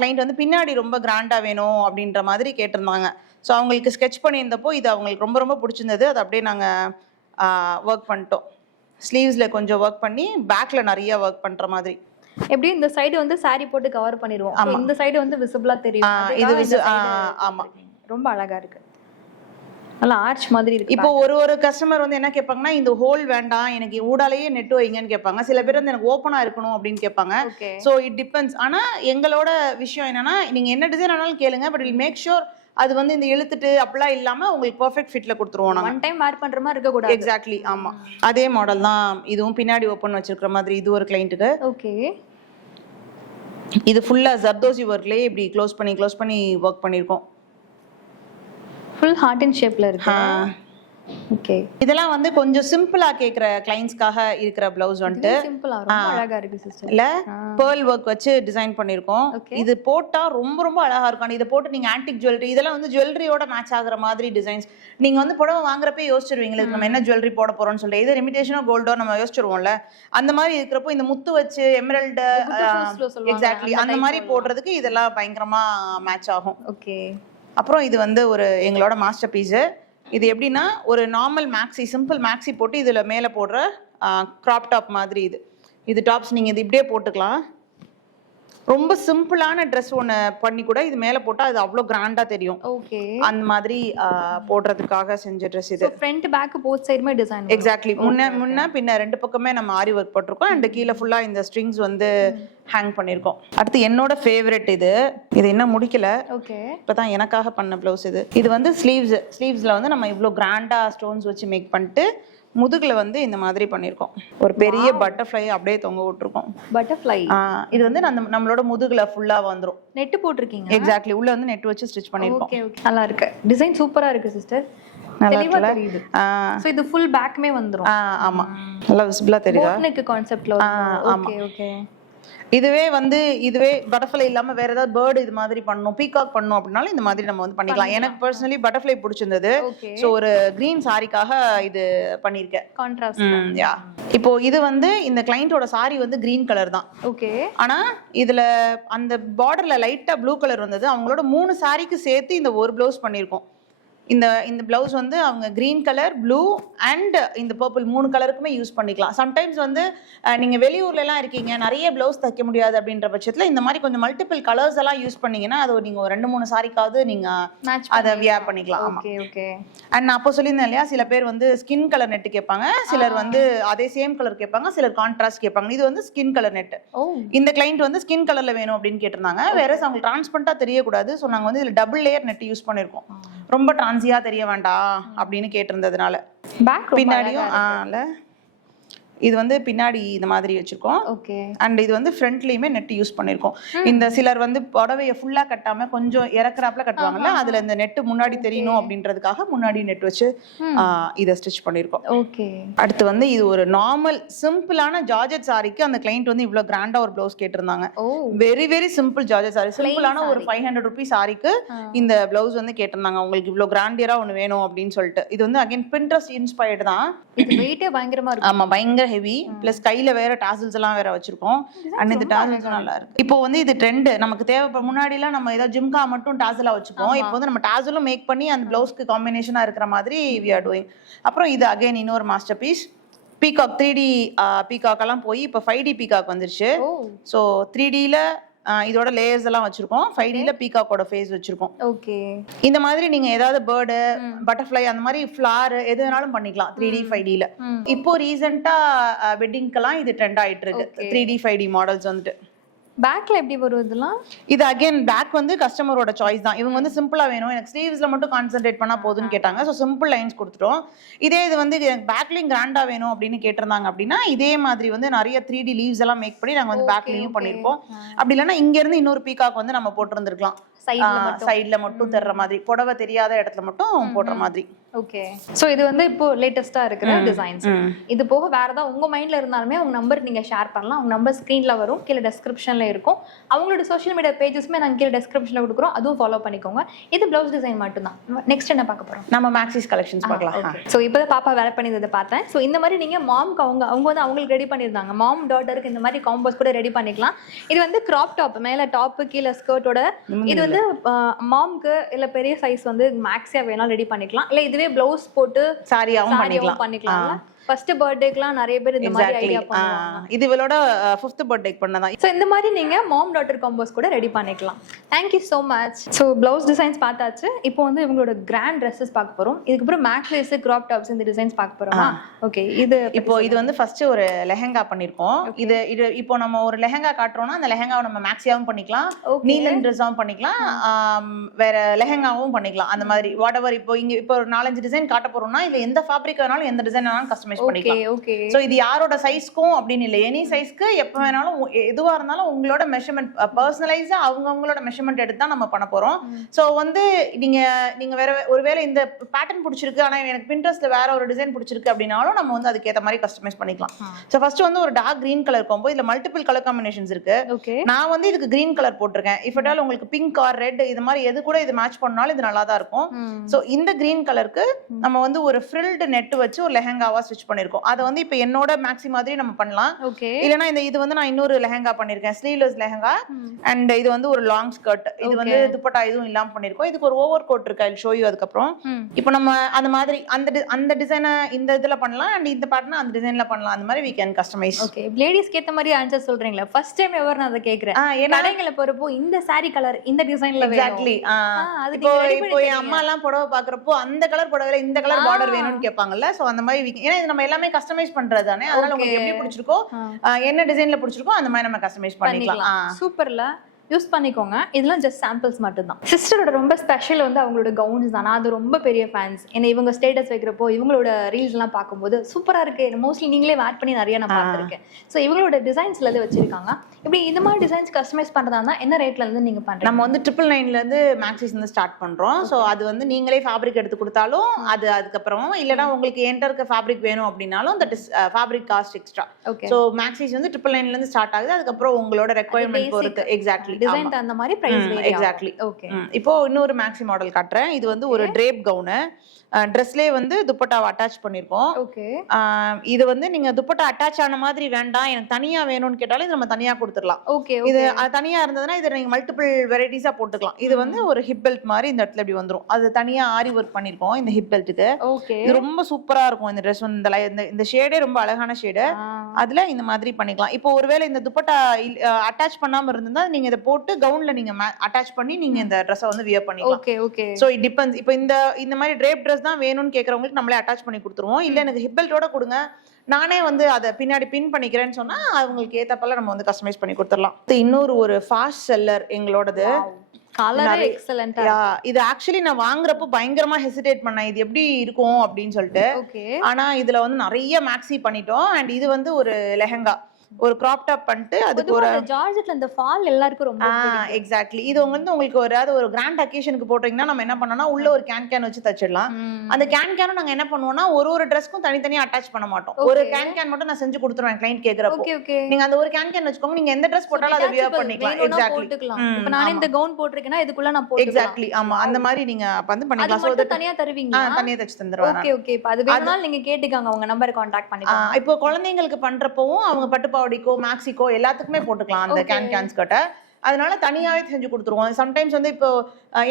கிளைண்ட் வந்து பின்னாடி ரொம்ப கிராண்டா வேணும் அப்படின்ற மாதிரி கேட்டிருந்தாங்க. ஸோ அவங்களுக்கு ஸ்கெட்ச் பண்ணியிருந்தப்போ இது அவங்களுக்கு ரொம்ப ரொம்ப பிடிச்சிருந்தது. அது அப்படியே நாங்கள் ஒர்க் பண்ணிட்டோம். ஸ்லீவ்ஸில் கொஞ்சம் ஒர்க் பண்ணி பேக்கில் நிறைய ஒர்க் பண்ணுற மாதிரி. எப்படி இந்த சைடு வந்து சாரி போட்டு கவர் பண்ணிடுவோம், இந்த சைடு வந்து விசிபிளா தெரியும். இது ஆமாம், ரொம்ப அழகா இருக்கு, நல்லா ஆர்ச் மாதிரி இருக்கு. இப்போ ஒரு கஸ்டமர் வந்து என்ன கேட்பாங்கன்னா இந்த ஹோல் வேண்டாம் எனக்கு ஊடாலேயே நெட் வைங்கன்னு கேட்பாங்க. சில பேர் வந்து எனக்கு ஓப்பனா இருக்கணும் அப்படின்னு கேட்பாங்க. So it depends. ஆனா எங்களோட விஷயம் என்னன்னா நீங்க என்ன டிசைன் ஆனாலும் கேளுங்க, பட் வில் மேக் ஷூர் அது வந்து இந்த இழுத்துட்டு அப்படிலாம் இல்லாம உங்களுக்கு பெர்ஃபெக்ட் ஃபிட்ல கொடுத்துருவோம். ஒன் டைம் வேர் பண்ற மாதிரி இருக்க கூடாது. எக்ஸாக்ட்லி, ஆமா. அதே மாடல் தான் இதுவும், பின்னாடி ஓப்பன் வச்சிருக்கிற மாதிரி. இது ஒரு கிளைண்ட்டுக்கு. ஓகே. இது ஃபுல்லா ஜர்தோசி ஒர்க்லயே இப்படி க்ளோஸ் பண்ணி ஒர்க் பண்ணிருக்கோம். ஃபுல் ஹார்ட் இன் ஷேப்ல இருக்கு. ஓகே. இதெல்லாம் வந்து கொஞ்சம் சிம்பிளா கேக்குற கிளைண்ட்ஸ்க்காக இருக்கிற பிளவுஸ் வந்துட்டு சிம்பிளா ரொம்ப அழகா இருக்கு சிஸ்டர். இல்ல pearl work வச்சு டிசைன் பண்ணிருக்கோம். இது போட்டா ரொம்ப ரொம்ப அழகா இருக்கும். இத போட்டு நீங்க ஆன்டிக் ஜுவல்லரி இதெல்லாம் வந்து ஜுவல்லரியோட மேட்ச் ஆகுற மாதிரி டிசைன்ஸ். நீங்க வந்து புடவை வாங்குறப்பே யோசிச்சிருவீங்க நம்ம என்ன ஜுவல்லரி போட போறோம்னு சொல்லிட்டு. இது இமிடேஷனோ கோல்டோ நம்ம யோசிச்சிருவோம்ல. அந்த மாதிரி இருக்கிறப்போ இந்த முத்து வச்சு எமரல்ட் எக்ஸாக்ட்லி அந்த மாதிரி போடுறதுக்கு இதெல்லாம் பயங்கரமா மேட்ச் ஆகும். ஓகே. அப்புறம் இது வந்து ஒரு எங்களோட மாஸ்டர் பீஸ். இது எப்படின்னா ஒரு நார்மல் மேக்ஸி, சிம்பிள் மேக்ஸி போட்டு இதில் மேலே போடுற கிராப் டாப் மாதிரி. இது டாப்ஸ் நீங்கள் இது இப்படியே போட்டுக்கலாம். ரொம்ப சிம்பிளான ட்ரெஸ் ஒன்று பண்ணி கூட இது மேலே போட்டால் அது அவ்வளோ கிராண்டா தெரியும். ஓகே. அந்த மாதிரி போடுறதுக்காக செஞ்ச ட்ரெஸ் இது. ஃப்ரண்ட் பேக் போத் சைடுமே டிசைன். எக்ஸாக்ட்லி. முன்ன பின்ன ரெண்டு பக்கமே நம்ம ஆரி ஒர்க் போட்டிருக்கோம். அண்ட் கீழே ஃபுல்லா இந்த ஸ்ட்ரிங்ஸ் வந்து ஹேங் பண்ணிருக்கோம். அடுத்து என்னோட ஃபேவரட் இது என்ன முடிக்கல. ஓகே. இப்பதான் எனக்காக பண்ண ப்ளவுஸ் இது. இது வந்து ஸ்லீவ்ஸ்ல வந்து நம்ம இவ்வளோ கிராண்டா ஸ்டோன்ஸ் வச்சு மேக் பண்ணிட்டு முதுகுல வந்து இந்த மாதிரி பண்ணிருக்கோம். ஒரு பெரிய பட்டர்ஃப்ளை அப்படியே தொங்க விட்டுருக்கோம். பட்டர்ஃப்ளை. இது வந்து நம்மளோட முதுகுல ஃபுல்லா வந்துரும். நெட் போட்டிருக்கீங்க. எக்ஸாக்ட்லி. உள்ள வந்து நெட் வச்சு ஸ்டிச் பண்ணிருக்கோம். Okay okay. நல்லா இருக்கு. டிசைன் சூப்பரா இருக்கு சிஸ்டர். தெளிவா தெரியுது. சோ இது ஃபுல் பேக்மே வந்துரும். ஆமா. நல்லா விசிபிளா தெரியுதா? போட்னெக் கான்செப்ட்ல வரும். Okay okay. இதுவே பட்டர்ஃப்ளை இல்லாம வேற ஏதாவது பேர்டு இது மாதிரி பண்ணணும், பீகாக் பண்ணணும் அப்படின்னாலும் இந்த மாதிரி நம்ம வந்து பண்ணிக்கலாம். எனக்கு பர்சனலி பட்டர்ஃப்ளை பிடிச்சிருந்தது. சோ ஒரு கிரீன் சாரிக்காக இது பண்ணிருக்கேன். கான்ட்ராஸ்ட். யா. இப்போ இது வந்து இந்த கிளையண்டோட சாரி வந்து கிரீன் கலர் தான். ஓகே. ஆனா இதுல அந்த பார்டர்ல லைட்டா ப்ளூ கலர் வந்தது. அவங்களோட 3 சாரிக்கு சேர்த்து இந்த ஒரு ப்ளவுஸ் பண்ணிருக்கோம். இந்த பிளவுஸ் வந்து அவங்க கிரீன் கலர், ப்ளூ அண்ட் இந்த பர்பிள் 3 கலருக்குமே யூஸ் பண்ணிக்கலாம். சம்டைம்ஸ் வந்து நீங்க வெளியூர்ல எல்லாம் இருக்கீங்க, நிறைய பிளவுஸ் தைக்க முடியாது அப்படின்ற பட்சத்துல இந்த மாதிரி கொஞ்சம் மல்டிபிள் கலர்ஸ் எல்லாம் யூஸ் பண்ணீங்கன்னா அது நீங்க ஒரு 2-3 சாரிக்காவது நீங்க அதை வியர் பண்ணிக்கலாம். Okay okay. அண்ட் நான் அப்போ சொல்லியிருந்தேன் இல்லையா, சில பேர் வந்து ஸ்கின் கலர் நெட் கேட்பாங்க, சிலர் வந்து அதே சேம் கலர் கேட்பாங்க, சிலர் கான்ட்ராஸ்ட் கேட்பாங்க. இது வந்து ஸ்கின் கலர் நெட். இந்த கிளைண்ட் வந்து ஸ்கின் கலர்ல வேணும் அப்படின்னு கேட்டிருந்தாங்க. வேற அவங்க டிரான்ஸ்பரண்டா தெரியக்கூடாது. ஸோ நாங்க வந்து இதுல டபுள் லேயர் நெட் யூஸ் பண்ணிருக்கோம். ரொம்ப டிரான்சியா தெரிய வேண்டாம் அப்படின்னு கேட்டிருந்ததுனால. பின்னாடியும் இது வந்து பின்னாடி இந்த மாதிரி வச்சிருக்கோம். ஓகே. அண்ட் இது வந்து ஃப்ரண்ட்லயுமே நெட் யூஸ் பண்ணிருக்கோம். இந்த சிலர் வந்து புடவைய ஃபுல்லா கட்டாம கொஞ்சம் இறக்குறாப்ல கட்டுவாங்கல்ல, அதுல இந்த நெட் முன்னாடி தெரியணும் அப்படின்றதுக்காக முன்னாடி நெட் வச்சு இதை ஸ்டிச் பண்ணிருக்கோம். ஓகே. அடுத்து வந்து இது ஒரு நார்மல் சிம்பிளான ஜார்ஜெட் சாரிக்கு அந்த கிளைண்ட் வந்து இவ்வளவு கிராண்டா ஒரு பிளவுஸ் கேட்டிருந்தாங்க. Very very simple georgette sorry, சிம்பிளான ஒரு 500 rupees சாரிக்கு இந்த பிளவுஸ் வந்து கேட்டிருந்தாங்க. உங்களுக்கு இவ்வளவு கிராண்டியரா ஒண்ணு வேணும் அப்படின்னு சொல்லிட்டு. இது வந்து அகைன் பின்ட்ரெஸ்ட் இன்ஸ்பயர்டு தான். இது வெயிட்டே பயங்கரமா இருக்கு. ஆமா, பயங்கர ஹெவி. பிளஸ் கையில வேற டாசல்ஸ் எல்லாம் வேற வச்சிருக்கோம். அண்ட் இந்த டாசல்ஸ் நல்லா இருக்கு. இப்போ வந்து இது ட்ரெண்ட். நமக்கு தேவை. முன்னாடி எல்லாம் நம்ம ஏதோ ஜிம்கா மட்டும் டாசலா வச்சுப்போம். இப்போ வந்து நம்ம டாசலும் மேக் பண்ணி அந்த பிளவுஸ்க்கு காம்பினேஷனா இருக்கிற மாதிரி we are doing. அப்புறம் இது அகைன் இன்னொரு master piece. Peacock 3D peacock எல்லாம் போய் இப்போ 5D பீகாக் வந்துருச்சு. ஸோ 3Dல இதோட லேயர்ஸ் எல்லாம் வச்சிருக்கோம். 5Dல பீகாக்கோட ஃபேஸ் வச்சிருக்கோம். ஓகே. இந்த மாதிரி நீங்க ஏதாவது பேர்டு, பட்டர்ஃப்ளை அந்த மாதிரி ஃபிளார் எது வேணாலும் பண்ணிக்கலாம் 3D 5Dல. இப்போ ரீசெண்டா வெட்டிங்க்கெல்லாம் இது ட்ரெண்ட் ஆயிட்டு இருக்கு 3D 5D மாடல்ஸ் வந்துட்டு. பேக்ல எப்படி வரும் இதெல்லாம்? இது அகைன் பேக் வந்து கஸ்டமரோட சாய்ஸ் தான். இவங்க வந்து சிம்பிளா வேணும், எனக்கு ஸ்லீவ்ஸ்ல மட்டும் கான்சென்ட்ரேட் பண்ணா போதும்னு கேட்டாங்க. ஸோ சிம்பிள் லைன்ஸ் கொடுத்துட்டோம். இதே இது வந்து எனக்கு பேக்லயும் கிராண்டா வேணும் அப்படின்னு கேட்டிருந்தாங்க அப்படின்னா இதே மாதிரி வந்து நிறைய 3D லீவ்ஸ் எல்லாம் மேக் பண்ணி நாங்க வந்து பேக்லயும் பண்ணிருப்போம். அப்படி இல்லைன்னா இங்க இருந்து இன்னொரு பீகாக் வந்து நம்ம போட்டிருந்திருக்கலாம். சைடுல மட்டும் தெரியற மாதிரி, புடவை தெரியாத இடத்துல மட்டும் போடுற மாதிரி. ஓகே. சோ இது வந்து இப்போ லேட்டஸ்டா இருக்கிற டிசைன்ஸ். இது போக வேற ஏதாவது உங்க மைண்ட்ல இருந்தாலுமே உங்க நம்பர் நீங்க ஷேர் பண்ணலாம். உங்க நம்பர் ஸ்கிரீன்ல வரும், கீழே டெஸ்கிரிப்ஷன்ல இருக்கும். அவங்களோட சோஷியல் மீடியா பேஜஸ்மே நாங்க கீழே டெஸ்கிரிப்ஷன்ல கொடுக்குறோம், அதுவும் ஃபாலோ பண்ணிக்கோங்க. இது பிளவுஸ் டிசைன் மட்டும் தான். நெக்ஸ்ட் என்ன பார்க்க போறோம்? நம்ம மேக்ஸிஸ் கலெக்ஷன்ஸ் பார்க்கலாம். சோ இப்போ பாப்பா வேலை பண்ணியதை பார்த்தேன். சோ இந்த மாதிரி நீங்க மாம்க்கு அவங்க வந்து அவங்களுக்கு ரெடி பண்ணிருந்தாங்க. மாம் டாட்டருக்கு இந்த மாதிரி காம்போஸ் கூட ரெடி பண்ணிக்கலாம். இது வந்து கிராப் டாப், மேல டாப் கீழே ஸ்கர்ட்டோட. இது வந்து மாம்க்கு இல்ல பெரிய சைஸ் வந்து மேக்ஸியா வேணாலும் ரெடி பண்ணிக்கலாம். இல்ல இதுவே பிளவுஸ் போட்டு சாரியாவும் பண்ணிக்கலாம். ஃபர்ஸ்ட் பர்த்டேக்குலாம் நிறைய பேர் இந்த மாதிரி ஐடியா பண்ணுவாங்க. இது இவளோட 5th பர்த்டேக்கு பண்ணதான். சோ இந்த மாதிரி நீங்க மாம் டாட்டர் காம்போஸ் கூட ரெடி பண்ணிக்கலாம். Thank you so much. So blouse designs பார்த்தாச்சு. இப்போ வந்து இவங்களோட கிராண்ட் ட்ரெஸ்ஸஸ் பார்க்க போறோம். இதுக்கு அப்புறம் மேக்ஸிஸ், கிராப் டாப்ஸ் இந்த டிசைன்ஸ் பார்க்க போறோமா? ஓகே. இது வந்து ஃபர்ஸ்ட் ஒரு லெஹங்கா பண்ணிருக்கோம். இது இப்போ நம்ம ஒரு லெஹங்கா காட்றோம்னா அந்த லெஹங்காவை நம்ம மேக்ஸியாவும் பண்ணிக்கலாம், நீலன் ட்ரெஸ்ஸாவும் பண்ணிக்கலாம், வேற லெஹங்காவும் பண்ணிக்கலாம். அந்த மாதிரி வாட்எவர். இப்போ ஒரு 4-5 டிசைன் காட்ட போறோம்னா இதுல எந்த ஃபேப்ரிக் வேணாலும் எந்த டிசைன் வேணாலும் கஸ்டமைஸ் பண்ணிக்கலாம். சோ இது யாரோட சைஸ்க்கும் அப்படின்னு இல்ல, எனி சைஸ்க்கு எப்ப வேணாலும் எதுவா இருந்தாலும் உங்களோட மெஷர்மென்ட் பர்சனலைஸா அவங்களோட மெஷர்மென்ட் எடுத்து தான் நம்ம பண்ண போறோம். சோ வந்து நீங்க வேற ஒருவேளை இந்த பேட்டர்ன் பிடிச்சிருக்கு ஆனா எனக்கு பின்ட்ரெஸ்ட்ல வேற ஒரு டிசைன் பிடிச்சிருக்கு அப்படின்னாலும் நம்ம வந்து அதுக்கு ஏத்த மாதிரி கஸ்டமைஸ் பண்ணிக்கலாம். சோ ஃபர்ஸ்ட் வந்து ஒரு டார்க் கிரீன் கலர் காம்போ. இதுல மல்டிபிள் கலர் காம்பினேஷன்ஸ் இருக்கு. நான் வந்து இதுக்கு கிரீன் கலர் போட்டிருக்கேன். இஃப் அட் ஆல் உங்களுக்கு பிங்க் ஆர் ரெட் இது மாதிரி எது கூட இது மேட்ச் பண்ணாலும் இது நல்லா தான் இருக்கும். சோ இந்த கிரீன் கலருக்கு நம்ம வந்து ஒரு ஃப்ரில்டு நெட் வச்சு ஒரு லெஹங்காவா ஸ்டிச் ஸ்டிச் பண்ணிருக்கோம். அதை வந்து இப்போ என்னோட மேக்ஸி மாதிரி நம்ம பண்ணலாம். ஓகே. இல்லைன்னா இது வந்து நான் இன்னொரு லெஹங்கா பண்ணிருக்கேன், ஸ்லீவ்லெஸ் லெஹங்கா. அண்ட் இது வந்து ஒரு லாங் ஸ்கர்ட். இது வந்து துப்பட்டா எதுவும் இல்லாம பண்ணிருக்கோம். இதுக்கு ஒரு ஓவர் கோட் இருக்கு, ஐ ஷோ யூ அதுக்கப்புறம். இப்போ நம்ம அந்த மாதிரி அந்த டிசைனை இந்த இதுல பண்ணலாம், அண்ட் இந்த பேட்டர்ன் அந்த டிசைன்ல பண்ணலாம். அந்த மாதிரி we can customize. ஓகே, லேடிஸ்க்கு ஏத்த மாதிரி ஆன்சர் சொல்றீங்களா? ஃபர்ஸ்ட் டைம் எவர் நான் அதை கேக்குறேன். கடைகளை போறப்போ இந்த saree கலர் இந்த டிசைன்ல வேணும். எக்ஸாக்ட்லி. இப்போ என் அம்மா எல்லாம் புடவை பாக்குறப்போ அந்த கலர் புடவைல இந்த கலர் பார்டர் வேணும்னு கேட்பாங்கல்ல. சோ அந்த மாதிரி ஏன்னா இது நம்ம எல்லாமே கஸ்டமைஸ் பண்றது தானே. அதனால உங்களுக்கு எப்படி பிடிச்சிருக்கோ, என்ன டிசைன்ல பிடிச்சிருக்கோ அந்த மாதிரி நம்ம கஸ்டமைஸ் பண்ணிக்கலாம். சூப்பர்ல, யூஸ் பண்ணிக்கோங்க. இதெல்லாம் ஜஸ்ட் சாம்பிள்ஸ் மட்டும் தான். சிஸ்டரோட ரொம்ப ஸ்பெஷல் வந்து அவங்களோட கவுன்ஸ் தான். அது ரொம்ப பெரிய ஃபேன்ஸ். ஏன்னா இவங்க ஸ்டேட்டஸ் வைக்கிறப்போ இவங்களோட ரீல்ஸ் எல்லாம் பார்க்கும்போது சூப்பரா இருக்கு. மோஸ்ட்லி நீங்களே ஆட் பண்ணி நிறைய நான் பார்த்துருக்கேன். ஸோ இவங்களோட டிசைன்ஸ்ல இருந்து வச்சிருக்காங்க. இப்படி இந்த மாதிரி டிசைன்ஸ் கஸ்டமைஸ் பண்றதா என்ன ரேட்ல இருந்து நீங்க பண்றீங்க? நம்ம வந்து 999 இருந்து மேக்ஸிஸ் வந்து ஸ்டார்ட் பண்றோம். ஸோ அது வந்து நீங்களே ஃபேப்ரிக் எடுத்து கொடுத்தாலும் அது அதுக்கப்புறம், இல்லைன்னா உங்களுக்கு என்கிட்ட இருக்க ஃபேப்ரிக் வேணும் அப்படின்னாலும் that is fabric cost extra. So Maxis வந்து 999 இருந்து ஸ்டார்ட் ஆகுது. அதுக்கப்புறம் உங்களோட ரெக்வயர்மெண்ட் பொறுத்து. எக்ஸாக்ட்லி டிசைன் அந்த மாதிரி பிரைஸ் வேரி. எக்ஸாக்ட்லி. ஓகே. இப்போ இன்னொரு மேக்ஸி மாடல் காட்டுறேன். இது வந்து ஒரு ட்ரேப் கவுனு. ட்ரெஸ்லேயே வந்து துப்பட்டாவை அட்டாச் பண்ணிருக்கோம். ஓகே. இது வந்து நீங்க துப்பட்டா அட்டாச் ஆன மாதிரி வேண்டாம், எனக்கு தனியா வேணும்னு கேட்டாலும் இது நம்ம தனியா கொடுத்துடலாம். ஓகே. இது தனியா இருந்ததுன்னா இது நீங்க மல்டிபிள் வெரைட்டிஸா போட்டுக்கலாம். இது வந்து ஒரு ஹிப் பெல்ட் மாதிரி இந்த இடத்துல இப்படி வந்துரும். அது தனியா ஆரி ஒர்க் பண்ணிருக்கோம் இந்த ஹிப் பெல்ட்டுக்கு. ஓகே. இது ரொம்ப சூப்பரா இருக்கும் இந்த ட்ரெஸ். இந்த ஷேடே ரொம்ப அழகான ஷேடு. அதுல இந்த மாதிரி பண்ணிக்கலாம். இப்போ ஒருவேளை இந்த துப்பட்டா அட்டாச் பண்ணாம இருந்தா நீங்க இதை போட்டு கவுன்ல நீங்க அட்டாச் பண்ணி நீங்க இந்த ட்ரெஸ்ஸை வந்து வியர் பண்ணிக்கலாம். Okay. Okay. So it depends. இப்போ இந்த மாதிரி ட்ரேப் ட்ரெஸ் தான் வேணும்னு கேக்குறவங்களுக்கு நம்மளே அட்டாச் பண்ணி கொடுத்துருவோம். இல்ல எனக்கு ஹிப் பெல்ட்டோட கொடுங்க, நானே வந்து அதை பின்னாடி பின் பண்ணிக்கிறேன்னு சொன்னா அவங்களுக்கு ஏத்தப்பல நம்ம வந்து கஸ்டமைஸ் பண்ணி கொடுத்துடலாம். இன்னொரு ஒரு ஃபாஸ்ட் செல்லர் எங்களோடது. கலர் எக்ஸலென்ட்டா. இது ஆக்சுவலி நான் வாங்குறப்போ பயங்கரமா ஹெசிடேட் பண்ணேன், இது எப்படி இருக்கும் அப்படின்னு சொல்லிட்டு. ஆனா இதுல வந்து நிறைய மேக்ஸி பண்ணிட்டோம். அண்ட் இது வந்து ஒரு லெஹங்கா, ஒரு கிராப் டாப் பண்ணிட்டு அதுக்கு ஒரு ஜார்ஜெட்ல அந்த ஃபால் எல்லாருக்கும் ரொம்ப பிடிக்கும். எக்ஸாக்ட்லி. இது வந்து உங்களுக்கு ஒரு கிராண்ட் அக்கேஷனுக்கு போட்டீங்கன்னா நம்ம என்ன பண்ணோம்னா உள்ள ஒரு கேன் வச்சு தச்சிடலாம். அந்த கேனும் நாங்க என்ன பண்ணுவோம்னா ஒரு ட்ரெஸ்க்கும் தனித்தனியா அட்டாச் பண்ண மாட்டோம். ஒரு கேன் மட்டும் நான் செஞ்சு கொடுத்துருவேன் கிளைண்ட் கேக்குறப்போ. நீங்க அந்த ஒரு கேன் வச்சுக்கோங்க, நீங்க எந்த ட்ரெஸ் போட்டாலும் அதை வியர் பண்ணிக்கலாம். எக்ஸாக்ட்லி. இப்போ நான் இந்த கவுன் போட்டிருக்கேன்னா இதுக்குள்ள நான் போட்டுக்கலாம். எக்ஸாக்ட்லி. ஆமா, அந்த மாதிரி நீங்க வந்து பண்ணிக்கலாம். சோ தனியா தருவீங்க? தனியா தச்சு தந்துருவாங்க. ஓகே. ஓகே. இப்போ அது வேணும்னாலும் நீங்க கேட்டுக்கங்க, உங்க நம்பரை கான்டாக்ட் பண்ணிக்கோங்க. இப்போ குழந்தைங்களுக்கு பண்றப்பவும் அவங்க பட்டுப்பாவடிக்கோ மேக்ஸிக்கோ எல்லாத்துக்குமே போட்டுக்கலாம் அந்த கேன் ஸ்கர்ட்டை. அதனால தனியாவே செஞ்சு கொடுத்துருவோம். சம்டைம்ஸ் வந்து இப்போ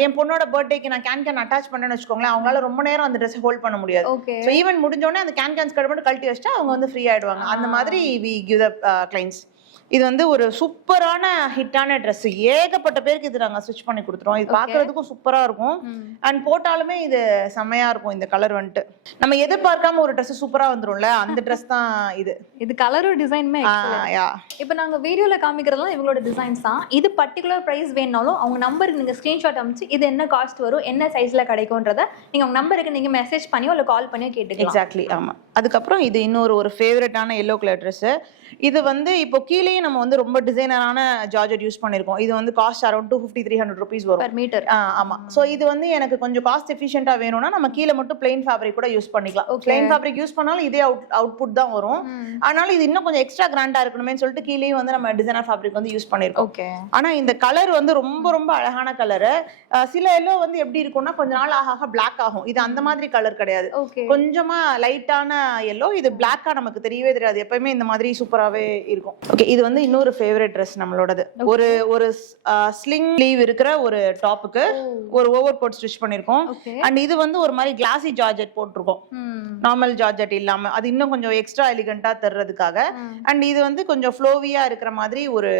என் பொண்ணோட பர்த்டேக்கு நான் கேன் அட்டாச் பண்ணேன்னு வச்சுக்கோங்களேன், அவங்களால ரொம்ப நேரம் அந்த ட்ரெஸ் ஹோல்ட் பண்ண முடியாது. ஸோ ஈவன் முடிஞ்சோடனே அந்த கேன் ஸ்கர்ட் மட்டும் கழட்டி வச்சுட்டு அவங்க வந்து ஃப்ரீ ஆயிடுவாங்க. அந்த மாதிரி வி கிவ் த கிளைண்ட்ஸ். இது வந்து ஒரு சூப்பரான ஹிட்டான ட்ரெஸ். ஏகப்பட்ட பேருக்கு இது நாங்க ஸ்டிச் பண்ணி கொடுத்துருவோம். இது பாக்குறதுக்கும் சூப்பரா இருக்கும். அண்ட் போட்டாலுமே இது செம்மையா இருக்கும். இந்த கலர் வந்துட்டு நம்ம எதிர்பார்க்காம ஒரு ட்ரெஸ் சூப்பரா வந்துரும்ல, அந்த ட்ரெஸ் தான் இது. இது கலரும் டிசைனுமே இப்போ நாங்க வீடியோல காமிக்கிறதெல்லாம் இவங்களோட டிசைன்ஸ் தான். இது பர்டிகுலர் பிரைஸ் வேணும்னாலும் அவங்க நம்பருக்கு நீங்க ஸ்கிரீன்ஷாட் அனுப்பிச்சு இது என்ன காஸ்ட் வரும், என்ன சைஸ்ல கிடைக்கும்ன்றத நீங்க உங்க நம்பருக்கு நீங்க மெசேஜ் பண்ணியோ இல்ல கால் பண்ணியோ கேட்டுக்கலாம். எக்ஸாக்ட்லி. ஆமா. அதுக்கப்புறம் இது இன்னொரு ஒரு ஃபேவரட்டான எல்லோ கலர் ட்ரெஸ். இது வந்து இப்போ கீழே நம்ம வந்து ரொம்ப டிசைனரான ஜார்ஜெட் யூஸ் பண்ணிருக்கோம். இது வந்து காஸ்ட் அரௌண்ட் 250-300 rupees வரும் per meter. ஆமா. சோ இது வந்து எனக்கு கொஞ்சம் காஸ்ட் எஃபிஷியன்ட்டா வேணும்னா நம்ம கீழே மட்டும் பிளைன் ஃபேப்ரிக் கூட யூஸ் பண்ணிக்கலாம். பிளைன் ஃபேப்ரிக் யூஸ் பண்ணாலும் இதே அவுட்புட் தான் வரும். ஆனால இது இன்னும் கொஞ்சம் எக்ஸ்ட்ரா கிராண்டா இருக்கணும்னு சொல்லிட்டு கீழே வந்து நம்ம டிசைனர் ஃபேப்ரிக் வந்து யூஸ் பண்ணிருக்கோம். ஆனா இந்த கலர் வந்து ரொம்ப ரொம்ப அழகான கலர். சில எல்லோ வந்து எப்படி இருக்கும்னா கொஞ்ச நாள் ஆக பிளாக் ஆகும். இது அந்த மாதிரி கலர் கிடையாது. கொஞ்சமா லைட்டான எல்லோ. இது பிளாக்கா நமக்கு தெரியவே தெரியாது. எப்பவுமே இந்த மாதிரி சூப்பராவே இருக்கும். ஓகே. இது வந்து இன்னொரு ஃபேவரட் ட்ரெஸ் நம்மளோடது. ஒரு ஸ்லிங் ஸ்லீவ் இருக்கிற ஒரு டாப்புக்கு ஒரு ஓவர் கோட் ஸ்டிச் பண்ணிருக்கோம். அண்ட் இது வந்து ஒரு மாதிரி கிளாசி ஜார்ஜெட் போட்டிருக்கோம், நார்மல் ஜார்ஜெட் இல்லாம. அது இன்னும் கொஞ்சம் எக்ஸ்ட்ரா எலிகண்டா தர்றதுக்காக. அண்ட் இது வந்து கொஞ்சம் ஃப்ளோவியா இருக்கிற மாதிரி ஒரு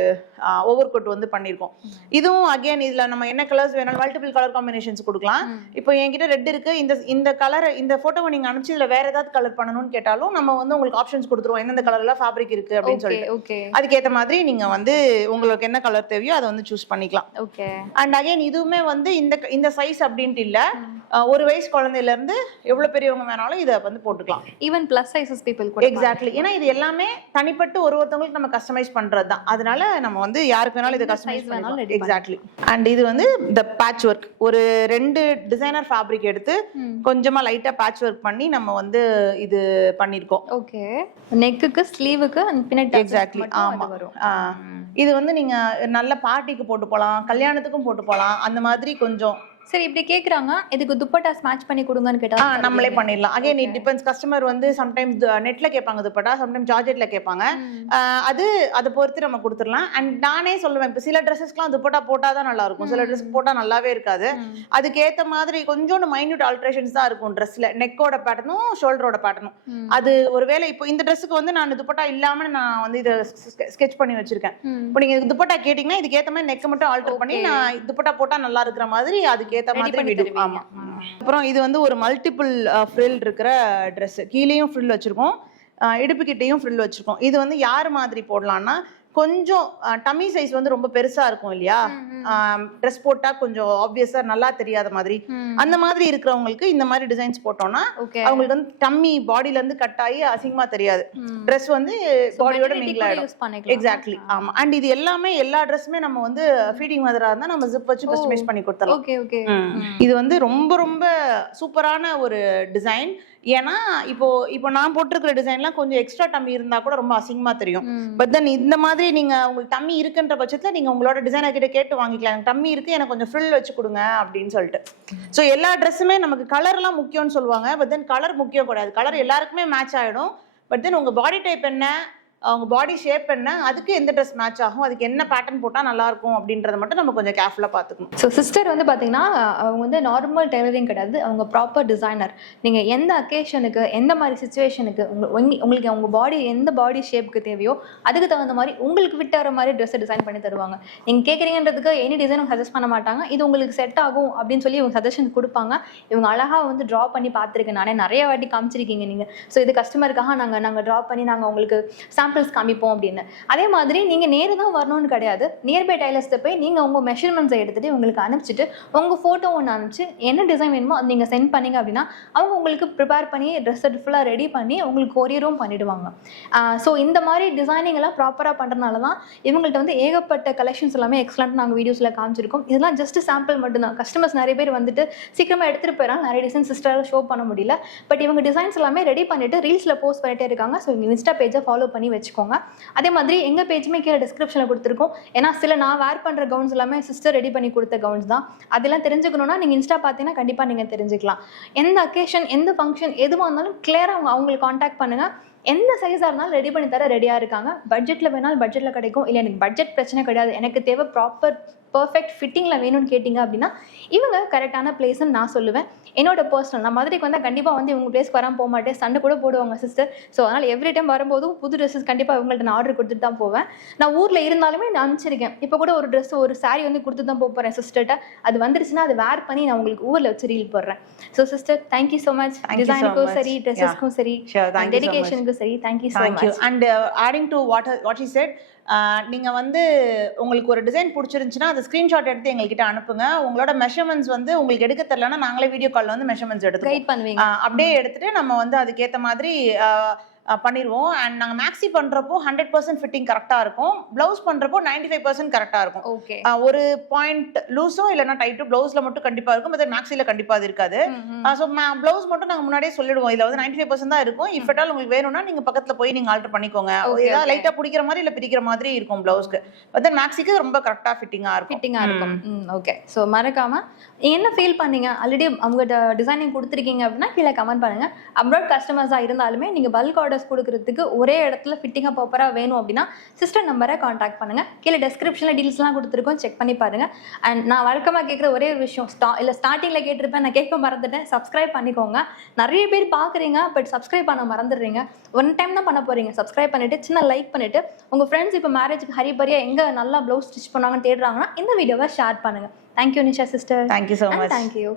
ஓவர் கோட் வந்து பண்ணிருக்கோம். இதுவும் அகைன் இதுல நம்ம என்ன கலர்ஸ் வேணாலும் மல்டிபிள் கலர் காம்பினேஷன்ஸ் கொடுக்கலாம். இப்போ என்கிட்ட ரெட் இருக்கு, இந்த கலர் இந்த போட்டோவை நீங்க அனுப்பிச்சு இதுல வேற ஏதாவது கலர் பண்ணணும்னு கேட்டாலும் நம்ம வந்து உங்களுக்கு ஆப்ஷன்ஸ் கொடுத்துருவோம், எந்தெந்த கலர்ல ஃபேப்ரிக் இருக்கு அப்படின்னு சொல்லிட்டு. அதுக்கேற்ற மாதிரி நீங்க வந்து உங்களுக்கு என்ன கலர் தேவையோ அதை வந்து சூஸ் பண்ணிக்கலாம். அண்ட் அகைன் இதுவுமே வந்து இந்த சைஸ் அப்படின்ட்டு இல்ல, ஒரு வயசு குழந்தையில இருந்து எவ்வளவு பெரியவங்க வேணாலும் இதை வந்து போட்டுக்கலாம். ஈவன் பிளஸ் சைஸஸ் பீப்பிள் கூட. எக்ஸாக்ட்லி. ஏன்னா இது எல்லாமே தனிப்பட்டு ஒருத்தவங்களுக்கு நம்ம கஸ்டமைஸ் பண்றது தான். அதனால நம்ம வந்து யாருக்கு வேணாலும் இதை கஸ்டமைஸ் பண்ணலாம். எக்ஸாக்ட்லி. அண்ட் இது வந்து தி பேட்ச் ஒர்க். ஒரு 2 டிசைனர் ஃபேப்ரிக் எடுத்து கொஞ்சமா லைட்டா பேட்ச் ஒர்க் பண்ணி நம்ம வந்து இது பண்ணிருக்கோம். ஓகே. நெக்குக்கு ஸ்லீவுக்கு பின்னாடி. எக்ஸாக்ட்லி. ஆமா. இது வந்து நீங்க நல்ல பார்ட்டிக்கு போட்டு போலாம், கல்யாணத்துக்கும் போட்டு போலாம். அந்த மாதிரி கொஞ்சம் சரி இப்படி கேக்குறாங்க, இதுக்கு துப்பட்டாஸ் மேட்ச் பண்ணி கொடுங்கன்னு கேட்டா நம்மளே பண்ணிடலாம். Again it depends. கஸ்டமர் வந்து சம்டைம்ஸ் நெட்ல கேட்பாங்க துப்பட்டா, சம்டைம் ஜார்ஜெட்ல கேட்பாங்க. அதை பொறுத்து நம்ம கொடுத்துடலாம். அண்ட் நானே சொல்லுவேன், இப்போ சில ட்ரெஸ்ஸஸ்க்குலாம் துப்பட்டா போட்டால் தான் நல்லா இருக்கும், சில ட்ரெஸ் போட்டால் நல்லாவே இருக்காது. அதுக்கேற்ற மாதிரி கொஞ்சோண்டு மைன்யூட் ஆல்ட்ரேஷன்ஸ் தான் இருக்கும் ட்ரெஸ்ல. நெக்கோட பேட்டர்னும் ஷோல்டரோட பேட்டர்னும். அது ஒருவேளை இப்போ இந்த ட்ரெஸ்ஸுக்கு வந்து நான் துப்பட்டா இல்லாம நான் வந்து இதை ஸ்கெட்ச் பண்ணி வச்சிருக்கேன். இப்போ நீங்க துப்பட்டா கேட்டீங்கன்னா இதுக்கு ஏற்ற மாதிரி நெக்கை மட்டும் ஆல்டர் பண்ணி நான் துப்பட்டா போட்டா நல்லா இருக்கிற மாதிரி அதுக்கு ஏற்ற மாதிரி விடுவேன். ஆமா. அப்புறம் இது வந்து ஒரு மல்டிபிள் ஃப்ரில் இருக்கிற ட்ரெஸ். கீழேயும் ஃப்ரில் வச்சிருக்கோம், இடுப்பு கிட்டையும் ஃப்ரில் வச்சிருக்கோம். இது வந்து யார் மாதிரி போடலாம்னா, கொஞ்சம் டம்மி சைஸ் வந்து ரொம்ப பெருசா இருக்கும் இல்லையா, ட்ரெஸ் போட்டா கொஞ்சம் ஆப்வியஸா நல்லா தெரியாத மாதிரி, அந்த மாதிரி இருக்கிறவங்களுக்கு இந்த மாதிரி டிசைன்ஸ் போட்டோம்னா அவங்களுக்கு வந்து டம்மி பாடியில இருந்து கட் ஆகி அசிங்கமா தெரியாது, ட்ரெஸ் வந்து பாடியோட மிங்கிள் ஆயிடும். எக்ஸாக்ட்லி. ஆமா. அண்ட் இது எல்லாமே எல்லா ட்ரெஸ்ஸுமே நம்ம வந்து ஃபீடிங் மதரா இருந்தா நம்ம ஜிப் வச்சு கஸ்டமைஸ் பண்ணி கொடுத்துடலாம். இது வந்து ரொம்ப ரொம்ப சூப்பரான ஒரு டிசைன். ஏன்னா இப்போ நான் போட்டிருக்கிற டிசைன்லாம் கொஞ்சம் எக்ஸ்ட்ரா டம்மி இருந்தா கூட ரொம்ப அசிங்கமா தெரியும். பட் தென் இந்த மாதிரி நீங்க உங்களுக்கு டம்மி இருக்குன்ற பட்சத்துல நீங்க உங்களோட டிசைனர் கிட்ட கேட்டு வாங்கிக்கலாம், எனக்கு டம்மி இருக்கு, எனக்கு கொஞ்சம் ஃப்ரில் வச்சு கொடுங்க அப்படின்னு சொல்லிட்டு. ஸோ எல்லா ட்ரெஸ்ஸுமே நமக்கு கலர்லாம் முக்கியம்னு சொல்லுவாங்க. பட் தென் கலர் முக்கியம் கிடையாது. கலர் எல்லாருக்குமே மேட்ச் ஆயிடும். பட் தென் உங்க பாடி டைப் என்ன, அவங்க பாடி ஷேப் என்ன, அதுக்கு எந்த ட்ரெஸ் மேட்ச் ஆகும், அதுக்கு என்ன பேட்டர்ன் போட்டால் நல்லா இருக்கும் அப்படின்றத மட்டும் நம்ம கொஞ்சம் கேர்ஃபுல்லாக பார்த்துக்கணும். ஸோ சிஸ்டர் வந்து பார்த்தீங்கன்னா அவங்க வந்து நார்மல் டெய்லரிங் கிடையாது, அவங்க ப்ராப்பர் டிசைனர். நீங்கள் எந்த அக்கேஷனுக்கு எந்த மாதிரி சுச்சுவேஷனுக்கு உங்களுக்கு அவங்க பாடி எந்த பாடி ஷேப்புக்கு தேவையோ அதுக்கு தகுந்த மாதிரி உங்களுக்கு ஃபிட் ஆகிற மாதிரி ட்ரெஸ்ஸை டிசைன் பண்ணி தருவாங்க. நீங்கள் கேட்குறீங்கன்றதுக்கு எனி டிசைன் சஜஸ்ட் பண்ண மாட்டாங்க, இது உங்களுக்கு செட் ஆகும் அப்படின்னு சொல்லி இவங்க சஜஷன் கொடுப்பாங்க. இவங்க அழகாக வந்து ட்ரா பண்ணி பார்த்துருக்கேன், நானே நிறைய வாட்டி காமிச்சிருக்கீங்க நீங்கள். ஸோ இது கஸ்டமருக்காக நாங்கள் ட்ரா பண்ணி நாங்கள் உங்களுக்கு சாம்பிள்ஸ் காமிப்போம் அப்படின்னு. அதே மாதிரி நீங்கள் நேரு தான் வரணும்னு கிடையாது, நியர்பை டைலர்ஸ்ட்டை போய் நீங்கள் உங்கள் மெஷர்மெண்ட்ஸை எடுத்துகிட்டு உங்களுக்கு அனுப்பிச்சிட்டு உங்கள் ஃபோட்டோ ஒன்று அனுப்பிச்சு என்ன டிசைன் வேணுமோ அது நீங்கள் சென்ட் பண்ணிங்க அப்படின்னா அவங்க உங்களுக்கு ப்ரிப்பேர் பண்ணி ட்ரெஸ்ஸை ஃபுல்லாக ரெடி பண்ணி உங்களுக்கு கொரியரும் பண்ணிவிடுவாங்க. ஸோ இந்த மாதிரி டிசைனிங் எல்லாம் ப்ராப்பராக பண்ணுறதுனால தான் இவங்கள்ட்ட வந்து ஏகப்பட்ட கலெக்ஷன்ஸ் எல்லாமே எக்ஸலண்ட் நாங்கள் வீடியோஸில் காமிச்சிருக்கோம். இதெல்லாம் ஜஸ்ட் சாம்பிள் மட்டும்தான். கஸ்டமர்ஸ் நிறைய பேர் வந்துட்டு சீக்கிரமாக எடுத்துகிட்டு போயிடறாங்க, நிறைய டிசைன் சிஸ்டரால் ஷோ பண்ண முடியல. பட் இவங்க டிசைன்ஸ் எல்லாமே ரெடி பண்ணிவிட்டு ரீல்ஸில் போஸ்ட் பண்ணிட்டே இருக்காங்க. ஸோ இங்கே இன்ஸ்டா பேஜை ஃபாலோ பண்ணி வச்சுக்கோங்க. அதே மாதிரி எங்கள் பேஜுமே கீழே டிஸ்கிரிப்ஷனில் கொடுத்துருக்கோம். ஏன்னா சில நான் வேர் பண்ணுற கவுன்ஸ் எல்லாமே சிஸ்டர் ரெடி பண்ணி கொடுத்த கவுன்ஸ் தான். அதெல்லாம் தெரிஞ்சுக்கணுன்னா நீங்கள் இன்ஸ்டா பார்த்தீங்கன்னா கண்டிப்பாக நீங்கள் தெரிஞ்சுக்கலாம். எந்த அக்கேஷன் எந்த ஃபங்க்ஷன் எதுவாக இருந்தாலும் கிளியராக அவங்களுக்கு காண்டாக்ட் பண்ணுங்கள். எந்த சைஸாக இருந்தாலும் ரெடி பண்ணி தர ரெடியாக இருக்காங்க. பட்ஜெட்டில் வேணாலும் பட்ஜெட்டில் கிடைக்கும். இல்லை எனக்கு பட்ஜெட் பிரச்சனை கிடையாது, எனக்கு தேவை ப்ராப்பர் பர்ஃபெக்ட் ஃபிட்டிங்கில் வேணும்னு கேட்டிங்க அப்படின்னா இவங்க கரெக்டான பிளேஸ்ன்னு நான் சொல்லுவேன். என்னோட பர்சனல் நான் மதுரைக்கு வந்தால் கண்டிப்பாக வந்து இவங்க பிளேஸ்க்கு வராமல் போக மாட்டேன், சண்டை கூட போடுவாங்க சிஸ்டர். ஸோ அதனால் எவ்ரி டைம் வரும்போதும் புது ட்ரெஸ்ஸஸ் கண்டிப்பாக இவங்கள்ட்ட நான் ஆர்டர் கொடுத்துட்டு தான் போவேன். நான் ஊரில் இருந்தாலுமே நான் அனுப்பிச்சிருக்கேன். இப்போ கூட ஒரு ட்ரெஸ் ஒரு சாரீ வந்து கொடுத்து தான் போகிறேன் சிஸ்டர்கிட்ட. அது வந்துருச்சுன்னா அது வேர் பண்ணி நான் உங்களுக்கு ஊரில் வச்சு ரீல் போடுறேன். So sister thank you so much. டிசைனுக்கும் சரி ட்ரெஸ்ஸஸ்க்கும் சரி டெடிகேஷனுக்கும் சரி thank you so much. And adding to what you said, நீங்கள் வந்து உங்களுக்கு ஒரு டிசைன் பிடிச்சிருந்துச்சுன்னா அதை ஸ்க்ரீன்ஷாட் எடுத்து எங்ககிட்ட அனுப்புங்க. உங்களோட மெஷர்மெண்ட்ஸ் வந்து உங்களுக்கு எடுக்க தெரியலன்னா நாங்களே வீடியோ காலில் வந்து மெஷர்மெண்ட்ஸ் எடுத்து கைட் பண்ணுவீங்க. அப்படியே எடுத்துட்டு நம்ம வந்து அதுக்கேற்ற மாதிரி பண்ணிடுவோம். அண்ட் நாங்கள் மேக்ஸி பண்ணுறப்போ 100% ஃபிட்டிங் கரெக்டாக இருக்கும், ப்ளவுஸ் பண்ணுறப்போ 95% கரெக்டாக இருக்கும். ஓகே. ஒரு பாயிண்ட் லூஸோ இல்லைனா டைட்டோ ப்ளவுஸில் மட்டும் கண்டிப்பாக இருக்கும், பட் மேக்ஸியில் கண்டிப்பாக அது இருக்காது. ஸோ ப்ளவுஸ் மட்டும் நாங்கள் முன்னாடியே சொல்லிடுவோம், இதில் வந்து 95% தான் இருக்கும். இஃப் எட்டால் உங்களுக்கு வேணும்னா நீங்கள் பக்கத்தில் போய் நீங்கள் ஆல்டர் பண்ணிக்கோங்க. ஏதாவது லைட்டாக பிடிக்கிற மாதிரி இல்லை பிரிக்கிற மாதிரி இருக்கும் ப்ளவுஸ்க்கு, பட் மேக்ஸிக்கு ரொம்ப கரெக்டாக ஃபிட்டிங்காக இருக்கும். ஓகே. ஸோ மறக்காமல் என்ன ஃபீல் பண்ணீங்க, ஆல்ரெடி அவங்ககிட்ட டிசைனிங் கொடுத்துருக்கீங்க அப்படின்னா கீழே கமெண்ட் பண்ணுங்கள். அப்ராட் கஸ்டமர்ஸாக இருந்தாலுமே நீங்கள் பல்க் ஆர்டர்ஸ் கொடுக்கறதுக்கு ஒரே இடத்துல ஃபிட்டிங்காக ப்ராப்பராக வேணும் அப்படின்னா சிஸ்டர் நம்பரை காண்டாக்ட் பண்ணுங்கள். கீழே டிஸ்கிரிப்ஷனில் டீல்ஸ்லாம் கொடுத்துருக்கோம், செக் பண்ணி பாருங்கள். அண்ட் நான் வழக்கமாக கேட்குற ஒரே ஒரு விஷயம், ஸ்டார்டிங்கில் கேட்டிருப்பேன், நான் கேட்க மறந்துட்டேன், சப்ஸ்கிரைப் பண்ணிக்கோங்க. நிறைய பேர் பார்க்குறீங்க பட் சப்ஸ்கிரைப் பண்ண மறந்துடுறீங்க. ஒன் டைம் தான் பண்ண போகிறீங்க. சப்ஸ்கிரைப் பண்ணிவிட்டு சின்ன லைக் பண்ணிவிட்டு உங்கள் ஃப்ரெண்ட்ஸ் இப்போ மேரேஜுக்கு ஹரிபரியாக எங்கே நல்லா ப்ளவுஸ் ஸ்டிச் பண்ணாங்கன்னு தேடுறாங்கன்னா இந்த வீடியோவை ஷேர் பண்ணுங்கள். Thank you Nisha sister. Thank you so much. Thank you.